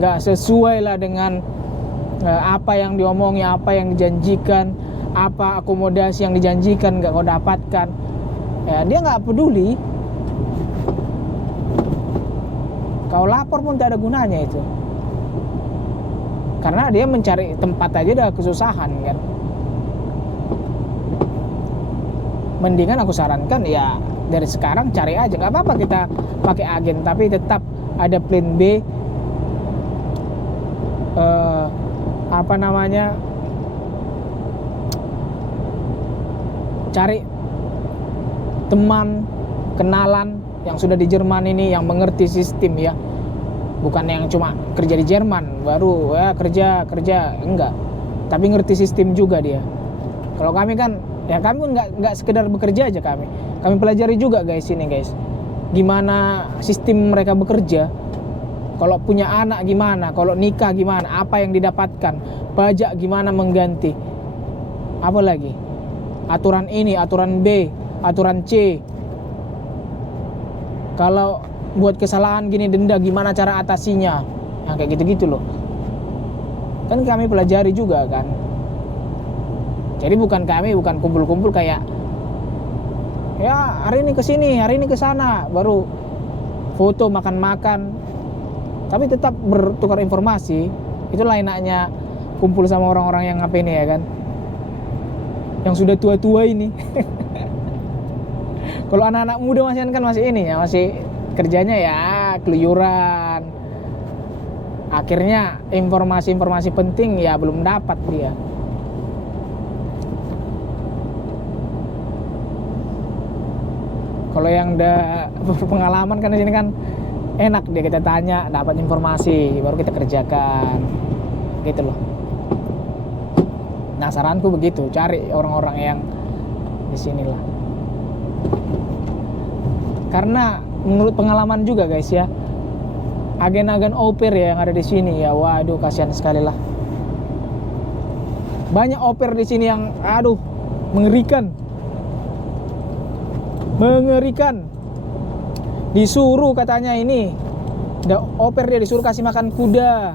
nggak sesuai lah dengan apa yang diomongi, apa yang dijanjikan, apa akomodasi yang dijanjikan nggak kau dapatkan ya, dia nggak peduli. Kau lapor pun tak ada gunanya itu, karena dia mencari tempat aja udah kesusahan kan. Mendingan aku sarankan ya dari sekarang cari aja, nggak apa-apa kita pakai agen, tapi tetap ada plan B, cari teman kenalan yang sudah di Jerman ini, yang mengerti sistem ya, bukan yang cuma kerja di Jerman baru ya kerja enggak, tapi ngerti sistem juga dia. Kalau kami kan ya, kami pun nggak sekedar bekerja aja, kami pelajari juga guys ini guys, gimana sistem mereka bekerja. Kalau punya anak gimana, kalau nikah gimana, apa yang didapatkan, pajak gimana mengganti, apa lagi, aturan ini, aturan B, aturan C. Kalau buat kesalahan gini denda, gimana cara atasinya, yang kayak gitu-gitu loh. Kan kami pelajari juga kan. Jadi bukan kumpul-kumpul kayak ya hari ini ke sini, hari ini ke sana, baru foto makan-makan, tapi tetap bertukar informasi. Itulah enaknya kumpul sama orang-orang yang apa ini ya kan, yang sudah tua-tua ini. Kalau anak-anak muda kan masih ini ya, masih kerjanya ya keluyuran. Akhirnya informasi-informasi penting ya belum dapat dia. Kalau yang udah berpengalaman kan di sini kan enak, dia kita tanya, dapat informasi, baru kita kerjakan, gitu loh. Nah saranku begitu, cari orang-orang yang di sini lah. Karena menurut pengalaman juga guys ya, agen-agen au pair ya yang ada di sini ya, waduh kasihan sekali lah. Banyak oper di sini yang aduh mengerikan. Disuruh katanya ini, oper dia disuruh kasih makan kuda,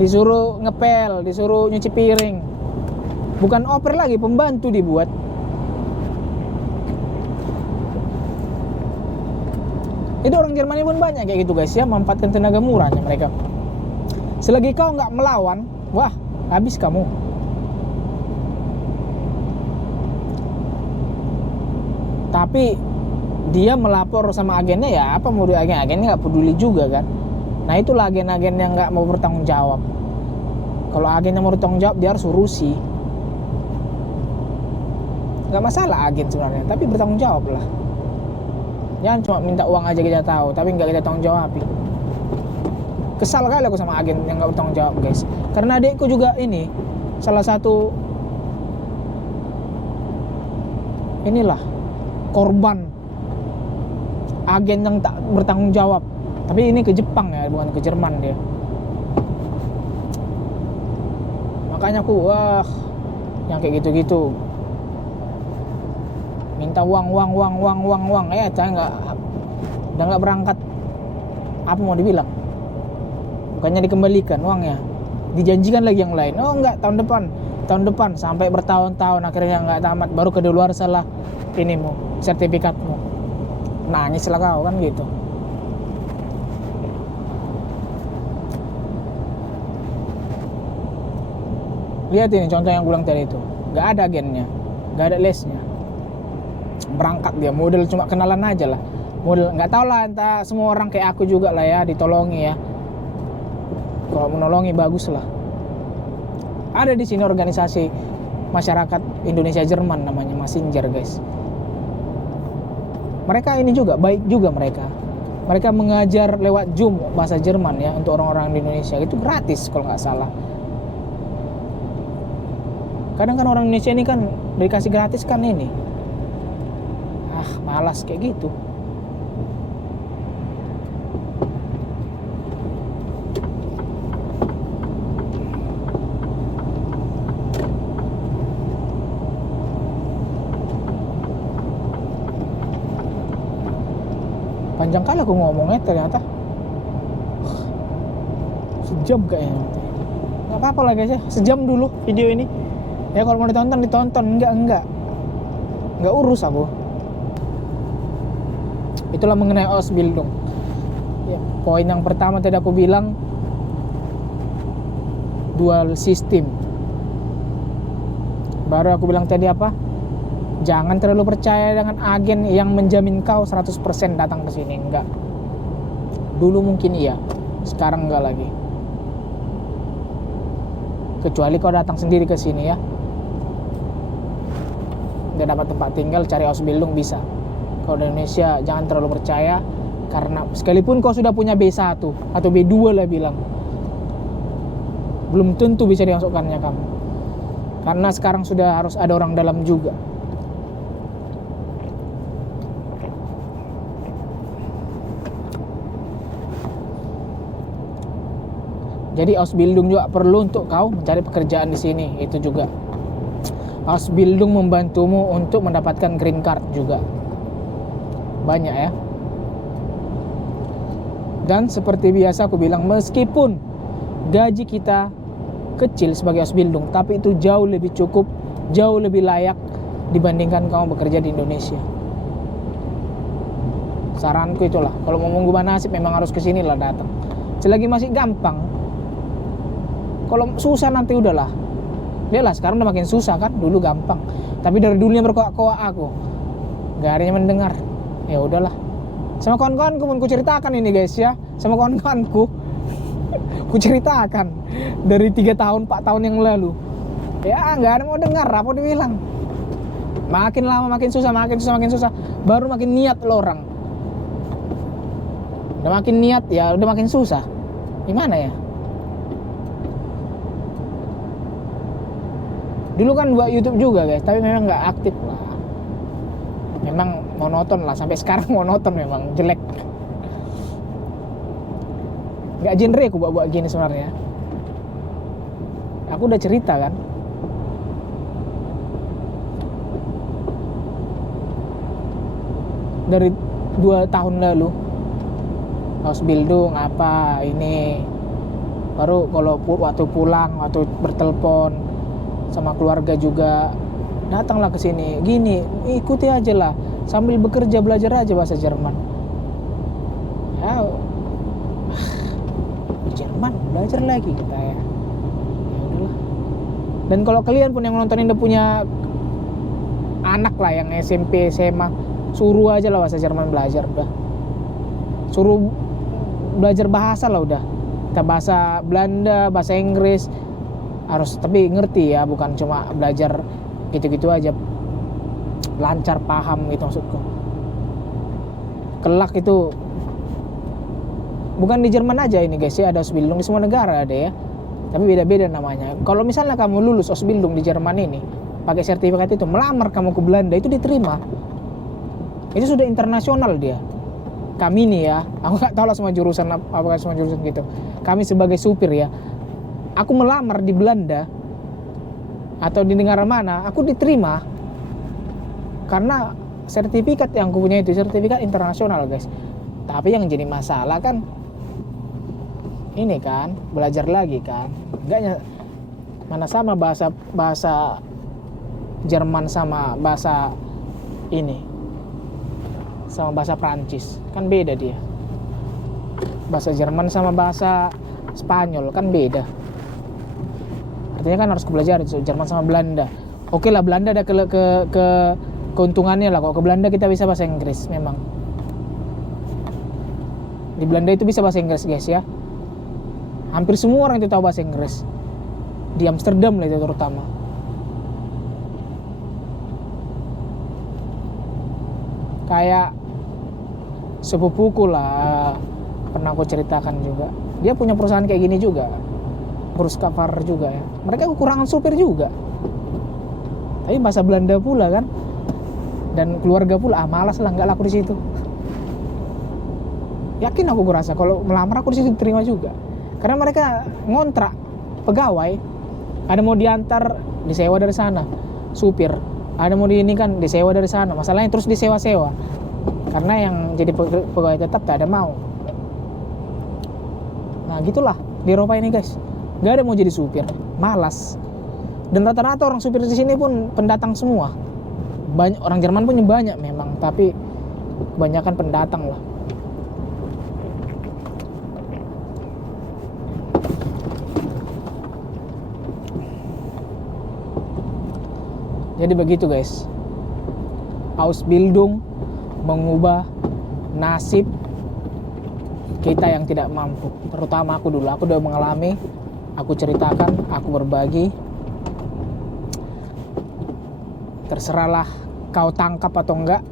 disuruh ngepel, disuruh nyuci piring. Bukan oper lagi, pembantu dibuat. Itu orang Jerman pun banyak kayak gitu guys ya, memanfaatkan tenaga murahnya mereka. Selagi kau nggak melawan, wah habis kamu. Tapi dia melapor sama agennya, ya apa mau agennya nggak peduli juga kan. Nah itulah agen-agen yang nggak mau bertanggung jawab. Kalau agennya mau bertanggung jawab, dia harus urusi. Nggak masalah agen sebenarnya, tapi bertanggung jawab lah. Jangan cuma minta uang aja kita tahu, tapi nggak kita tanggung jawab. Kesal kali aku sama agen yang nggak bertanggung jawab guys. Karena adikku juga ini salah satu inilah korban agen yang tak bertanggung jawab. Tapi ini ke Jepang ya, bukan ke Jerman dia. Makanya aku yang kayak gitu-gitu minta uang, saya udah nggak berangkat. Apa mau dibilang? Bukannya dikembalikan uangnya, dijanjikan lagi yang lain. Oh enggak, tahun depan sampai bertahun-tahun akhirnya nggak tamat, baru kedaluarsa lah inimu, sertifikatmu. Nangis lah kau kan gitu. Lihat ini contoh yang gue bilang tadi itu, nggak ada agennya, nggak ada lesnya. Berangkat dia model cuma kenalan aja lah, model nggak tahu lah, entah semua orang kayak aku juga lah ya, ditolongi ya. Kalau menolongi bagus lah. Ada di sini organisasi masyarakat Indonesia Jerman namanya Messenger guys. Mereka ini juga baik juga mereka mengajar lewat Zoom bahasa Jerman ya untuk orang-orang di Indonesia, itu gratis kalau nggak salah. Kadang kan orang Indonesia ini kan dikasih gratis kan ini, malas kayak gitu. Panjang kali aku ngomongnya ternyata, sejam kayaknya. Nggak apa-apa lah guys ya, sejam dulu video ini. Ya kalau mau ditonton, enggak urus aku. Itulah mengenai Ausbildung. Ya, poin yang pertama tadi aku bilang dual system. Baru aku bilang tadi apa? Jangan terlalu percaya dengan agen yang menjamin kau 100% datang ke sini, enggak. Dulu mungkin iya, sekarang enggak lagi. Kecuali kau datang sendiri ke sini ya. Udah dapat tempat tinggal, cari Ausbildung bisa. Kalau di Indonesia jangan terlalu percaya, karena sekalipun kau sudah punya B1 atau B2 lah bilang, belum tentu bisa dimasukkannya kamu. Karena sekarang sudah harus ada orang dalam juga. Jadi Ausbildung juga perlu untuk kau mencari pekerjaan di sini. Itu juga Ausbildung membantumu untuk mendapatkan green card juga. Banyak ya. Dan seperti biasa aku bilang, meskipun gaji kita kecil sebagai Ausbildung, tapi itu jauh lebih cukup, jauh lebih layak dibandingkan kamu bekerja di Indonesia. Saranku itulah, kalau mau mengubah nasib memang harus kesini lah datang. Selagi masih gampang. Kalau susah nanti udahlah. Lihatlah sekarang udah makin susah kan, dulu gampang. Tapi dari dulunya berkoak-koak aku, gak ada yang mendengar. Ya udahlah. Sama kawan-kawanku pun ku ceritakan ini guys ya. Sama kawan-kawanku ku ceritakan dari 3 tahun 4 tahun yang lalu. Ya gak ada mau dengar apa dibilang. Makin lama makin susah. Baru makin niat lo orang. Udah makin niat ya udah makin susah. Gimana ya? Dulu kan buat YouTube juga guys, tapi memang nggak aktif lah. Memang monoton lah, sampai sekarang monoton memang, jelek. Nggak genre aku buat gini sebenarnya. Aku udah cerita kan, dari 2 tahun lalu. Ausbildung apa ini, baru kalau waktu pulang, waktu bertelepon sama keluarga juga, datanglah ke sini gini, ikuti aja lah sambil bekerja, belajar aja bahasa Jerman. Ya di Jerman belajar lagi kita ya. Ya udahlah. Dan kalau kalian pun yang nonton ini punya anak lah yang SMP SMA, suruh aja lah bahasa Jerman belajar udah. Suruh belajar bahasa lah udah. Kita bahasa Belanda, bahasa Inggris harus tapi ngerti ya, bukan cuma belajar gitu-gitu aja, lancar paham gitu maksudku. Kelak itu bukan di Jerman aja ini guys ya, ada Ausbildung di semua negara ada ya, tapi beda-beda namanya. Kalau misalnya kamu lulus Ausbildung di Jerman ini pakai sertifikat itu, melamar kamu ke Belanda itu diterima, itu sudah internasional dia. Kami nih ya, aku nggak tahu lah semua jurusan apakah semua jurusan gitu, kami sebagai supir ya, aku melamar di Belanda atau di negara mana, aku diterima karena sertifikat yang aku punya itu sertifikat internasional guys. Tapi yang jadi masalah kan ini kan, belajar lagi kan, enggaknya mana sama bahasa Jerman sama bahasa ini sama bahasa Prancis kan beda dia. Bahasa Jerman sama bahasa Spanyol kan beda. Artinya kan harus belajar itu Jerman sama Belanda. Oke lah, Belanda ada ke keuntungannya lah. Kalau ke Belanda kita bisa bahasa Inggris memang. Di Belanda itu bisa bahasa Inggris guys ya. Hampir semua orang itu tahu bahasa Inggris. Di Amsterdam lah itu terutama. Kayak sepupuku lah, pernah aku ceritakan juga. Dia punya perusahaan kayak gini juga, ngurus cover juga ya. Mereka kekurangan supir juga. Tapi bahasa Belanda pula kan. Dan keluarga pula, malas lah, nggak laku di situ. Yakin aku ngerasa kalau melamar aku di situ diterima juga. Karena mereka ngontrak pegawai, ada mau diantar disewa dari sana, supir. Ada mau di ini kan disewa dari sana. Masalahnya terus disewa-sewa. Karena yang jadi pegawai tetap tak ada mau. Nah gitulah di Eropa ini guys. Gak ada mau jadi supir, malas. Dan rata-rata orang supir di sini pun pendatang semua. Banyak orang Jerman punya banyak memang, tapi kebanyakan pendatang lah. Jadi begitu guys. Ausbildung mengubah nasib kita yang tidak mampu. Terutama aku dulu. Aku udah mengalami, aku ceritakan, aku berbagi. Terserahlah kau tangkap atau enggak,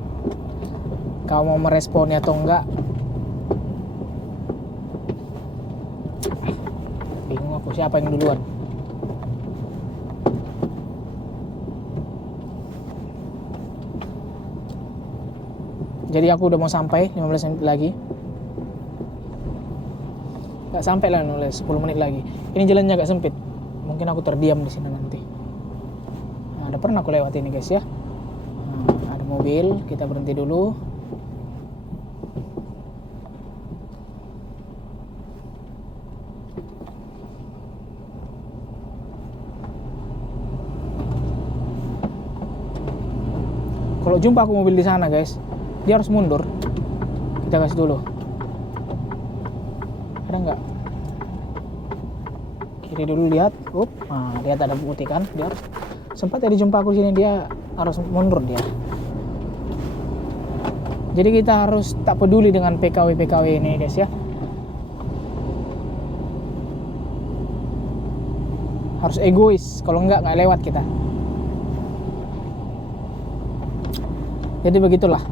kau mau meresponnya atau enggak. Bingung aku siapa yang duluan. Jadi aku udah mau sampai 15 menit lagi. Gak sampai lah nulis 10 menit lagi. Ini jalannya agak sempit. Mungkin aku terdiam di sini nanti. Nah, ada pernah aku lewat ini guys ya. Nah, ada mobil, kita berhenti dulu. Kalau jumpa aku mobil di sana guys, dia harus mundur. Kita gas dulu. Ada nggak? Kiri dulu lihat. Nah, lihat ada putih kan? Dia harus, sempat tadi jumpa aku di sini, dia harus mundur dia. Jadi kita harus tak peduli dengan PKW ini guys ya. Harus egois, kalau nggak lewat kita. Jadi begitulah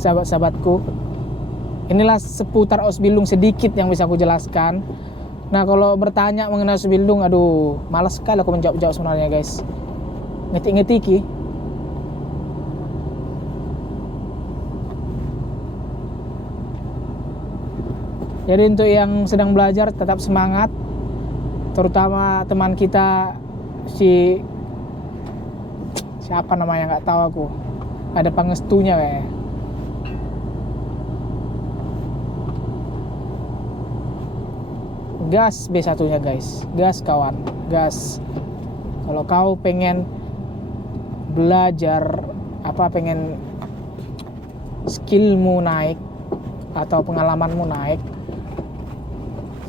sahabat-sahabatku. Inilah seputar Ausbildung sedikit yang bisa aku jelaskan. Nah kalau bertanya mengenai Ausbildung, aduh malas sekali aku menjawab sebenarnya guys. Ngetik-ngetiki. Jadi untuk yang sedang belajar tetap semangat. Terutama teman kita siapa namanya nggak tahu aku. Ada Pangestunya kayak. gas B1-nya guys, gas kawan, gas. Kalau kau pengen belajar pengen skillmu naik atau pengalamanmu naik,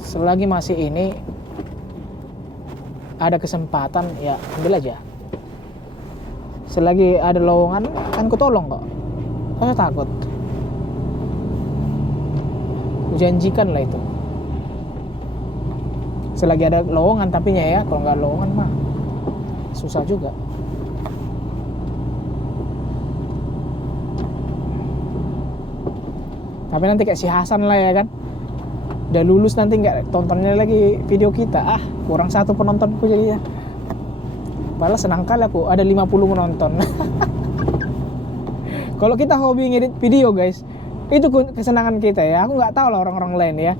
selagi masih ini ada kesempatan ya ambil aja. Selagi ada lowongan kan ku tolong kok, masa takut. Ku janjikan lah itu. Selagi ada lowongan, tapi ya kalau nggak lowongan mah susah juga. Tapi nanti kayak si Hasan lah ya kan, udah lulus nanti nggak tontonnya lagi video kita, kurang 1 penontonku jadinya. Padahal senang kali aku ada 50 penonton. Kalau kita hobi ngedit video guys, itu kesenangan kita ya. Aku nggak tahu lah orang-orang lain ya.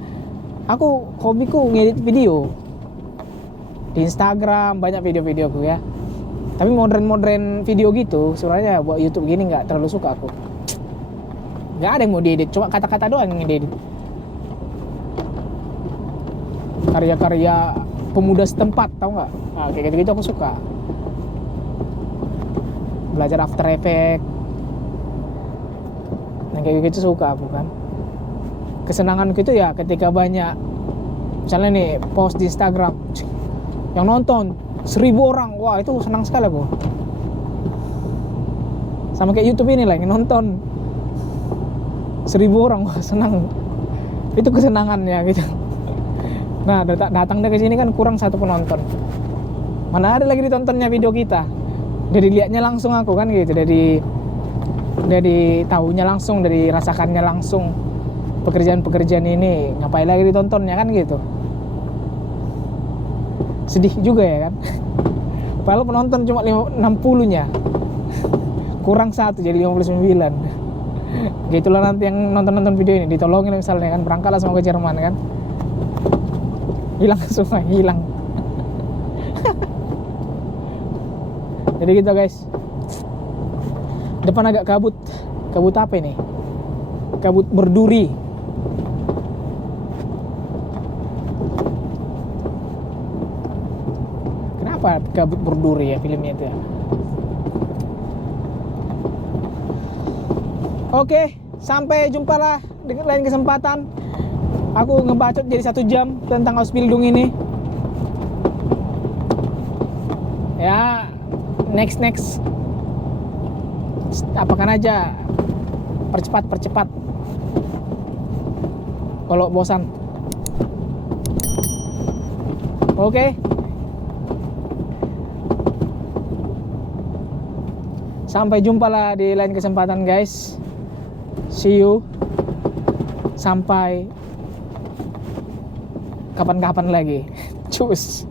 Aku hobiku ngedit video di Instagram, banyak video-videoku ya. Tapi modern video gitu sebenarnya buat YouTube gini nggak terlalu suka aku. Nggak ada yang mau diedit, cuma kata-kata doang yang diedit. Karya-karya pemuda setempat, tahu nggak? Nah, kayak gitu-gitu aku suka. Belajar After Effects, nah kayak gitu suka aku kan. Kesenanganku itu ya ketika banyak, misalnya nih post di Instagram, yang nonton 1000 orang, wah itu senang sekali aku. Sama kayak YouTube ini lah, yang nonton 1000 orang, wah senang. Itu kesenangannya gitu. Nah datang ke sini kan kurang 1 penonton. Mana ada lagi ditontonnya video kita. Dari lihatnya langsung aku kan gitu, dari tahunya langsung, dari rasakannya langsung pekerjaan ini, ngapain lagi ditontonnya kan gitu. Sedih juga ya kan. Padahal penonton cuma 60-nya, kurang 1 jadi 59. Gitulah nanti yang nonton video ini ditolongin misalnya kan, berangkatlah semua ke Jerman kan, hilang semua, hilang. Jadi gitu guys, depan agak kabut apa ini, kabut berduri. Kenapa kabut berduri ya filmnya itu ya. Oke, sampai jumpa lah di lain kesempatan. Aku ngebacot jadi 1 jam tentang Ausbildung ini. Ya, next apakan aja, percepat kalau bosan. Oke. Sampai jumpa lah di lain kesempatan guys. See you. Sampai kapan-kapan lagi. Cus.